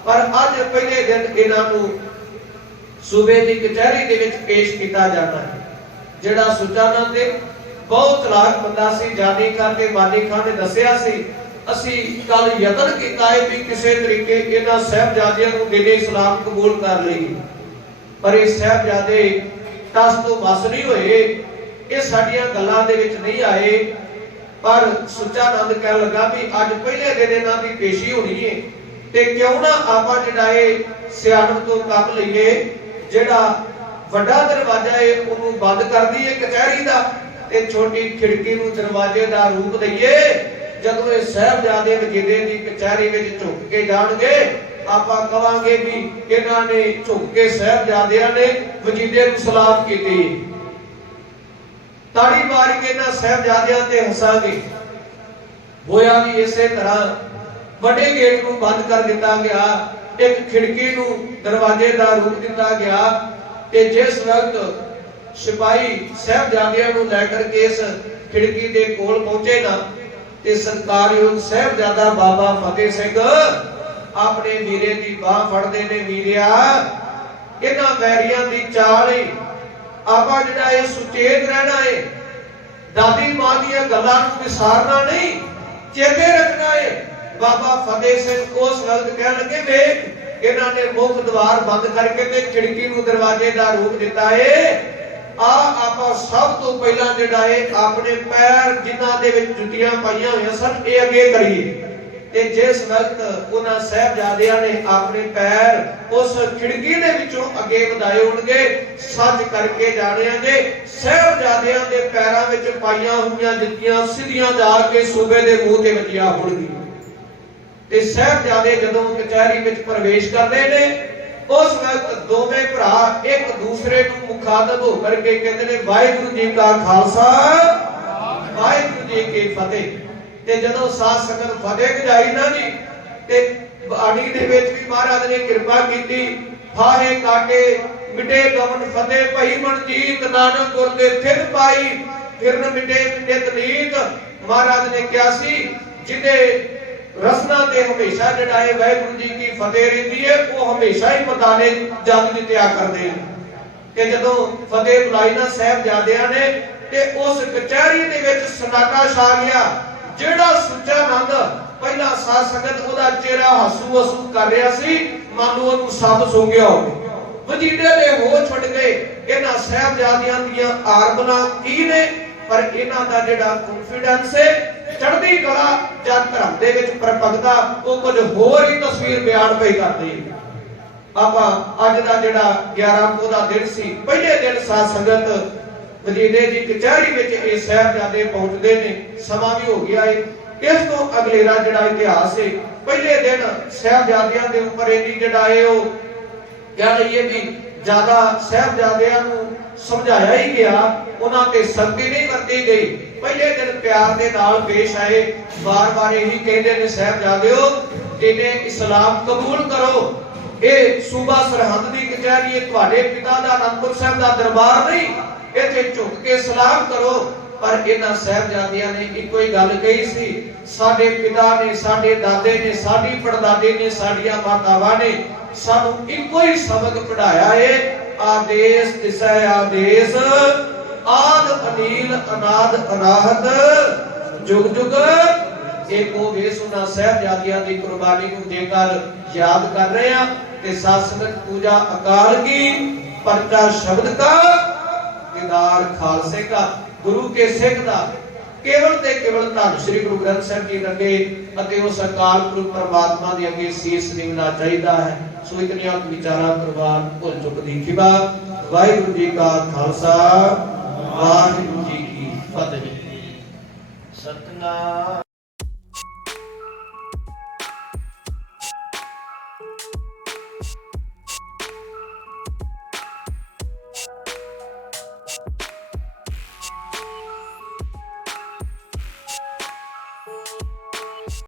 ਪਰ ਅੱਜ ਪਹਿਲੇ ਦਿਨ ਇਹਨਾਂ ਨੂੰ ਸੂਬੇ ਦੀ ਕਚਹਿਰੀ ਦੇ ਵਿੱਚ ਪੇਸ਼ ਕੀਤਾ ਜਾਣਾ ਹੈ, ਜਿਹੜਾ ਸੁਚਾਨੰਦ ਦੇ ਬਹੁਤ ਚਲਾਕ ਬੰਦਾ ਸੀ, ਜਾਨੀ ਖਾਨ ਤੇ ਮਾਨੀ ਖਾਨ ਨੇ ਦੱਸਿਆ ਸੀ ਅਸੀਂ ਕੱਲ ਯਤਨ ਕੀਤਾ ਹੈ ਵੀ ਕਿਸੇ ਤਰੀਕੇ ਇਹਨਾਂ ਸਹਿਬਜ਼ਾਦਿਆਂ ਨੂੰ ਦਿਨੇ ਇਸਲਾਮ ਕਬੂਲ ਕਰ ਲਈਏ। ਪਰ ਇਹ ਸਹਿਬਜ਼ਾਦੇ ਤਸ ਤੋਂ ਬਸ ਨਹੀਂ ਹੋਏ। ਇਹ ਸਾਡੀਆਂ ਗੱਲਾਂ ਦੇ ਵਿੱਚ ਨਹੀਂ ਆਏ। ਪਰ ਸੁਚਾਨੰਦ ਕਹਿਣ ਲੱਗਾ ਵੀ ਅੱਜ ਪਹਿਲੇ ਦਿਨ ਇਹਨਾਂ ਦੀ ਪੇਸ਼ੀ ਹੋਣੀ ਹੈ ਤੇ ਕਿਉਂ ਨਾ ਆਪਾਂ ਜਿਹੜਾ ਇਹ ਸਿਆਣਪ ਤੋਂ ਕੰਮ ਲਈਏ, ਜਿਹੜਾ ਵੱਡਾ ਦਰਵਾਜ਼ਾ ਏ, ਉਹਨੂੰ ਬੰਦ ਕਰ ਦਈਏ ਕਚਹਿਰੀ ਦਾ ਤੇ ਛੋਟੀ ਖਿੜਕੀ ਨੂੰ ਦਰਵਾਜ਼ੇ ਦਾ ਰੂਪ ਦਈਏ। ਜਦੋਂ ਇਹ ਸਹਿਬਜ਼ਾਦੇ ਵਜੀਦੇ ਦੀ ਕਚਹਿਰੀ ਵਿੱਚ ਝੁੱਕ ਕੇ ਜਾਣਗੇ, ਆਪਾਂ ਕਵਾਂਗੇ ਵੀ ਇਹਨਾਂ ਨੇ ਝੁੱਕ ਕੇ ਸਹਿਬਜ਼ਾਦਿਆਂ ਨੇ ਵਜੀਦੇ ਨੂੰ ਸਲਾਮ ਕੀਤੀ। ਤਾੜੀ ਮਾਰ ਕੇ ਇਹਨਾਂ ਸਹਿਬਜ਼ਾਦਿਆਂ ਤੇ ਹੱਸਾਂਗੇ। ਹੋਇਆ ਵੀ ਇਸੇ ਤਰ੍ਹਾਂ। ਵੱਡੇ ਗੇਟ ਨੂੰ ਬੰਦ ਕਰ ਦਿੱਤਾ ਗਿਆ। ਇੱਕ ਖਿੜਕੀ ਨੂੰ ਦਰਵਾਜ਼ੇ ਦਾ ਰੂਪ ਦਿੱਤਾ ਗਿਆ। ਤੇ ਜਿਸ ਵਕਤ ਸਿਪਾਹੀ ਸਹਿਬਜ਼ਾਦਿਆਂ ਨੂੰ ਲੈ ਕਰਕੇ ਇਸ ਖਿੜਕੀ ਦੇ ਕੋਲ ਪਹੁੰਚੇ ਨਾ ਤੇ ਸਰਕਾਰਯੋਗ ਸਹਿਬਜ਼ਾਦਾ ਬਾਬਾ ਫਤਿਹ ਸਿੰਘ ਆਪਣੇ ਵੀਰੇ ਦੀ ਬਾਹ ਫੜਦੇ ਨੇ ਵੀਰਿਆ। ਇਹਨਾਂ ਵੈਰੀਆਂ ਦੀ ਚਾਲ ਏ। ਆਪਾਂ ਜਿਹੜਾ ਇਹ ਸੁਚੇਤ ਰਹਿਣਾ ਏ, ਦਾਦੀ ਮਾਂ ਦੀਆਂ ਗੱਲਾਂ ਨੂੰ ਵਿਸਾਰਨਾ ਨਹੀਂ, ਚੇਤੇ ਰੱਖਣਾ ਏ। ਬਾਬਾ ਫਤਿਹ ਸਿੰਘ ਉਸ ਵਕਤ ਕਹਿਣ ਲੱਗੇ, ਵੇਖ, ਇਹਨਾਂ ਨੇ ਮੁੱਖ ਦਵਾਰ ਬੰਦ ਕਰਕੇ ਤੇ ਖਿੜਕੀ ਨੂੰ ਦਰਵਾਜ਼ੇ ਦਾ ਰੂਪ ਦਿੱਤਾ ਏ। ਆ ਆਪਾਂ ਸਭ ਤੋਂ ਪਹਿਲਾਂ ਜਿਹੜਾ ਏ ਆਪਣੇ ਪੈਰ ਜਿਨ੍ਹਾਂ ਦੇ ਵਿੱਚ ਜੁੱਤੀਆਂ ਪਾਈਆਂ ਹੋਈਆਂ ਸਨ, ਇਹ ਅੱਗੇ ਕਰੀਏ। ਤੇ ਜਿਸ ਵਕਤ ਉਹਨਾਂ ਸਹਿਬਜ਼ਾਦਿਆਂ ਨੇ ਆਪਣੇ ਪੈਰ ਉਸ ਖਿੜਕੀ ਦੇ ਵਿੱਚੋਂ ਅੱਗੇ ਵਧਾਏ ਹੋਣਗੇ ਸੱਚ ਕਰਕੇ ਜਾਣਿਆ ਜੇ ਸਹਿਬਜ਼ਾਦਿਆਂ ਦੇ ਪੈਰਾਂ ਵਿੱਚ ਪਾਈਆਂ ਹੋਈਆਂ ਜੁੱਤੀਆਂ ਸਿੱਧੀਆਂ ਜਾ ਕੇ ਸੂਬੇ ਦੇ ਮੂੰਹ ਤੇ ਵੱਜੀਆਂ ਹੋਣਗੀਆਂ। ਤੇ ਸਹਿਬਜ਼ਾਦੇ ਜਦੋਂ ਕਚਹਿਰੀ ਵਿੱਚ ਪ੍ਰਵੇਸ਼ ਕਰਦੇ ਨੇ ਉਸ ਵਕਤ ਦੋਵੇਂ ਭਰਾ ਇੱਕ ਦੂਸਰੇ ਨੂੰ ਮੁਖਾਤਬ ਹੋ ਕਰਕੇ ਕਹਿੰਦੇ ਨੇ, ਵਾਹਿਗੁਰੂ ਜੀ ਕਾ ਖਾਲਸਾ, ਵਾਹਿਗੁਰੂ ਜੀ ਕੀ ਫਤਿਹ। ਤੇ ਜਦੋਂ ਸਾਧ ਸੰਗਤ ਫਤਿਹ ਗਜਾਈ ਨਾ ਜੀ, ਤੇ ਬਾਣੀ ਦੇ ਵਿੱਚ ਵੀ ਮਹਾਰਾਜ ਨੇ ਕਿਰਪਾ ਕੀਤੀ, ਫਾਹੇ ਕਾਟੇ, ਮਿਟੇ ਗਵਨ ਫਤਿਹ ਭਈ ਮਨਜੀਤ ਨਾਨਕ ਗੁਰ ਦੇ ਥਿਰ ਪਾਈ, ਫਿਰਨ ਮਿਟੇ ਨਿਤ ਨੀਤ ਮਹਾਰਾਜ ਨੇ ਕਿਹਾ ਸੀ ਜਿਹਦੇ ਰਸਨਾ ਤੇ ਹਮੇਸ਼ਾ ਜਿਹੜਾ ਵਾਹਿਗੁਰੂ ਜੀ ਕੀ ਫਤਿਹ ਰਹਿੰਦੀ ਹੈ, ਉਹ ਹਮੇਸ਼ਾ ਹੀ ਮਦਾਨੇ ਜੰਗ ਜਿੱਤਿਆ ਕਰਦੇ ਨੇ ਤੇ ਜਦੋਂ ਫਤਿਹ ਬੁਲਾਈ ਨਾ ਸਾਹਿਬ ਜਾਂਦਿਆਂ ਨੇ, ਤੇ ਉਸ ਕਚਹਿਰੀ ਦੇ ਵਿੱਚ ਸਨਾਟਾ ਛਾ ਗਿਆ, ਜਿਹੜਾ ਸੁੱਚਾ ਨੰਦ ਪਹਿਲਾਂ ਸਾਧ ਸੰਗਤ ਉਹਦਾ ਚਿਹਰਾ ਹਸੂ ਹਸੂ ਕਰ ਰਿਹਾ ਸੀ, ਮਨ ਨੂੰ ਉਹਨੂੰ ਸਭ ਸੋ ਗਿਆ ਹੋਵੇ। ਵਜੀਦੇ ਦੇ ਹੋ ਛੱਡ ਗਏ, ਇਹਨਾਂ ਸਾਹਿਬਜ਼ਾਦਿਆਂ ਦੀਆਂ ਆਰਮਨਾ ਕੀ ਨੇ? ਪਰ ਇਹਨਾਂ ਦਾ ਜਿਹੜਾ ਕੌਨਫੀਡੈਂਸ ਹੈ, ਚੜ੍ਹਦੀ ਕਲਾ ਜਾਂ ਧਰਮ ਦੇ ਵਿੱਚ ਪ੍ਰਪਗਦਾ ਉਹ ਕੁਝ ਹੋਰ ਹੀ ਤਸਵੀਰ ਬਿਆਨ ਪਈ ਕਰਦੀ ਹੈ। ਆਪਾਂ ਅੱਜ ਦਾ ਜਿਹੜਾ 11 ਕੋ ਦਾ ਦਿਨ ਸੀ, ਪਹਿਲੇ ਦਿਨ ਸਾਧ ਸੰਗਤ ਵਜੀਦੇ ਦੀ ਕਚਹਿਰੀ ਵਿੱਚ ਇਹ ਸਾਹਿਬਜ਼ਾਦੇ ਪਹੁੰਚਦੇ ਨੇ, ਸਮਾਂ ਵੀ ਹੋ ਗਿਆ ਏ। ਇਸ ਤੋਂ ਅਗਲੇਰਾ ਜਿਹੜਾ ਇਤਿਹਾਸ ਏ, ਪਹਿਲੇ ਦਿਨ ਸਾਹਿਬਜ਼ਾਦਿਆਂ ਦੇ ਉੱਪਰ ਇਹਦੀ ਜਿਹੜਾ ਏ ਉਹ ਕਹਿ ਲਈਏ ਵੀ ਜ਼ਿਆਦਾ ਸਾਹਿਬਜ਼ਾਦਿਆਂ ਨੂੰ ਸਮਝਾਇਆ ਹੀ ਗਿਆ, ਉਹਨਾਂ ਤੇ ਸਖਤੀ ਨਹੀਂ ਵਰਤੀ ਗਈ। ਪਹਿਲੇ ਦਿਨ ਪਿਆਰ ਦੇ ਨਾਲ ਪੇਸ਼ ਆਏ। ਵਾਰ-ਵਾਰ ਇਹੀ ਕਹਿੰਦੇ ਨੇ ਸਾਹਿਬਜ਼ਾਦਿਓ ਜਿਹਨੇ ਇਸਲਾਮ ਕਬੂਲ ਕਰੋ। ਇਹ ਸੂਬਾ ਸਰਹੰਦ ਦੀ ਕਚਹਿਰੀ ਇਹ ਤੁਹਾਡੇ ਪਿਤਾ ਦਾ ਅਨੰਦਪੁਰ ਸਾਹਿਬ ਦਾ ਦਰਬਾਰ ਨਹੀਂ। ਇੱਥੇ ਝੁਕ ਕੇ ਸਲਾਮ ਕਰੋ। ਪਰ ਇਹਨਾਂ ਸਾਹਿਬਜ਼ਾਦਿਆਂ ਨੇ ਇੱਕੋ ਹੀ ਗੱਲ ਕਹੀ ਸੀ, ਸਾਡੇ ਪਿਤਾ ਨੇ, ਸਾਡੇ ਦਾਦੇ ਨੇ, ਸਾਡੀ ਪੜਦਾਦੇ ਨੇ, ਸਾਡੀਆਂ ਮਾਤਾਵਾਂ ਨੇ ਸਾਨੂੰ ਇੱਕੋ ਹੀ ਸਬਕ ਪੜਾਇਆ ਏ, ਆਦੇਸ਼ ਦਿਸੈ ਆਦੇਸ਼, ਆਦ ਅਨੀਲ ਅਨਾਦ ਅਨਾਹਤ, ਜੁਗ ਜੁਗ। ਏਕੋ ਵੇਸੁਨਾ ਸਾਹਿਬਜ਼ਾਦਿਆਂ ਦੀ ਕੁਰਬਾਨੀ ਨੂੰ ਦੇ ਕਰ ਯਾਦ ਕਰ ਰਹੇ ਆ ਤੇ ਸਾਸਨਕ ਪੂਜਾ ਅਕਾਲ ਕੀ, ਪਰਚਾ ਸ਼ਬਦ ਕਾ ਕਿਦਾਰ ਖਾਲਸੇ ਕਾ। ਗੁਰੂ ਕੇ ਸਿੱਖ ਦਾ ਕੇਵਲ ਤੇ ਕੇਵਲ ਧੰਨ ਸ੍ਰੀ ਗੁਰੂ ਗ੍ਰੰਥ ਸਾਹਿਬ ਜੀ ਅੱਗੇ ਅਤੇ ਉਸ ਅਕਾਲ ਪੁਰਖ ਪਰਮਾਤਮਾ ਦੇ ਅੱਗੇ ਸੀਸ ਨਿਵਣਾ ਚਾਹੀਦਾ ਹੈ, ਸੋ ਇਤਨੀਆਂ ਵਿਚਾਰਾਂ ਪਰਿਵਾਰ ਭੁੱਲ ਚੁੱਕ ਦੀ ਖਿਬਾ। ਵਾਹਿਗੁਰੂ ਜੀ ਕਾ ਖਾਲਸਾ, ਵਾਹਿਗੁਰੂ ਜੀ ਕੀ ਫਤਿਹ। ਸਤਨਾਮ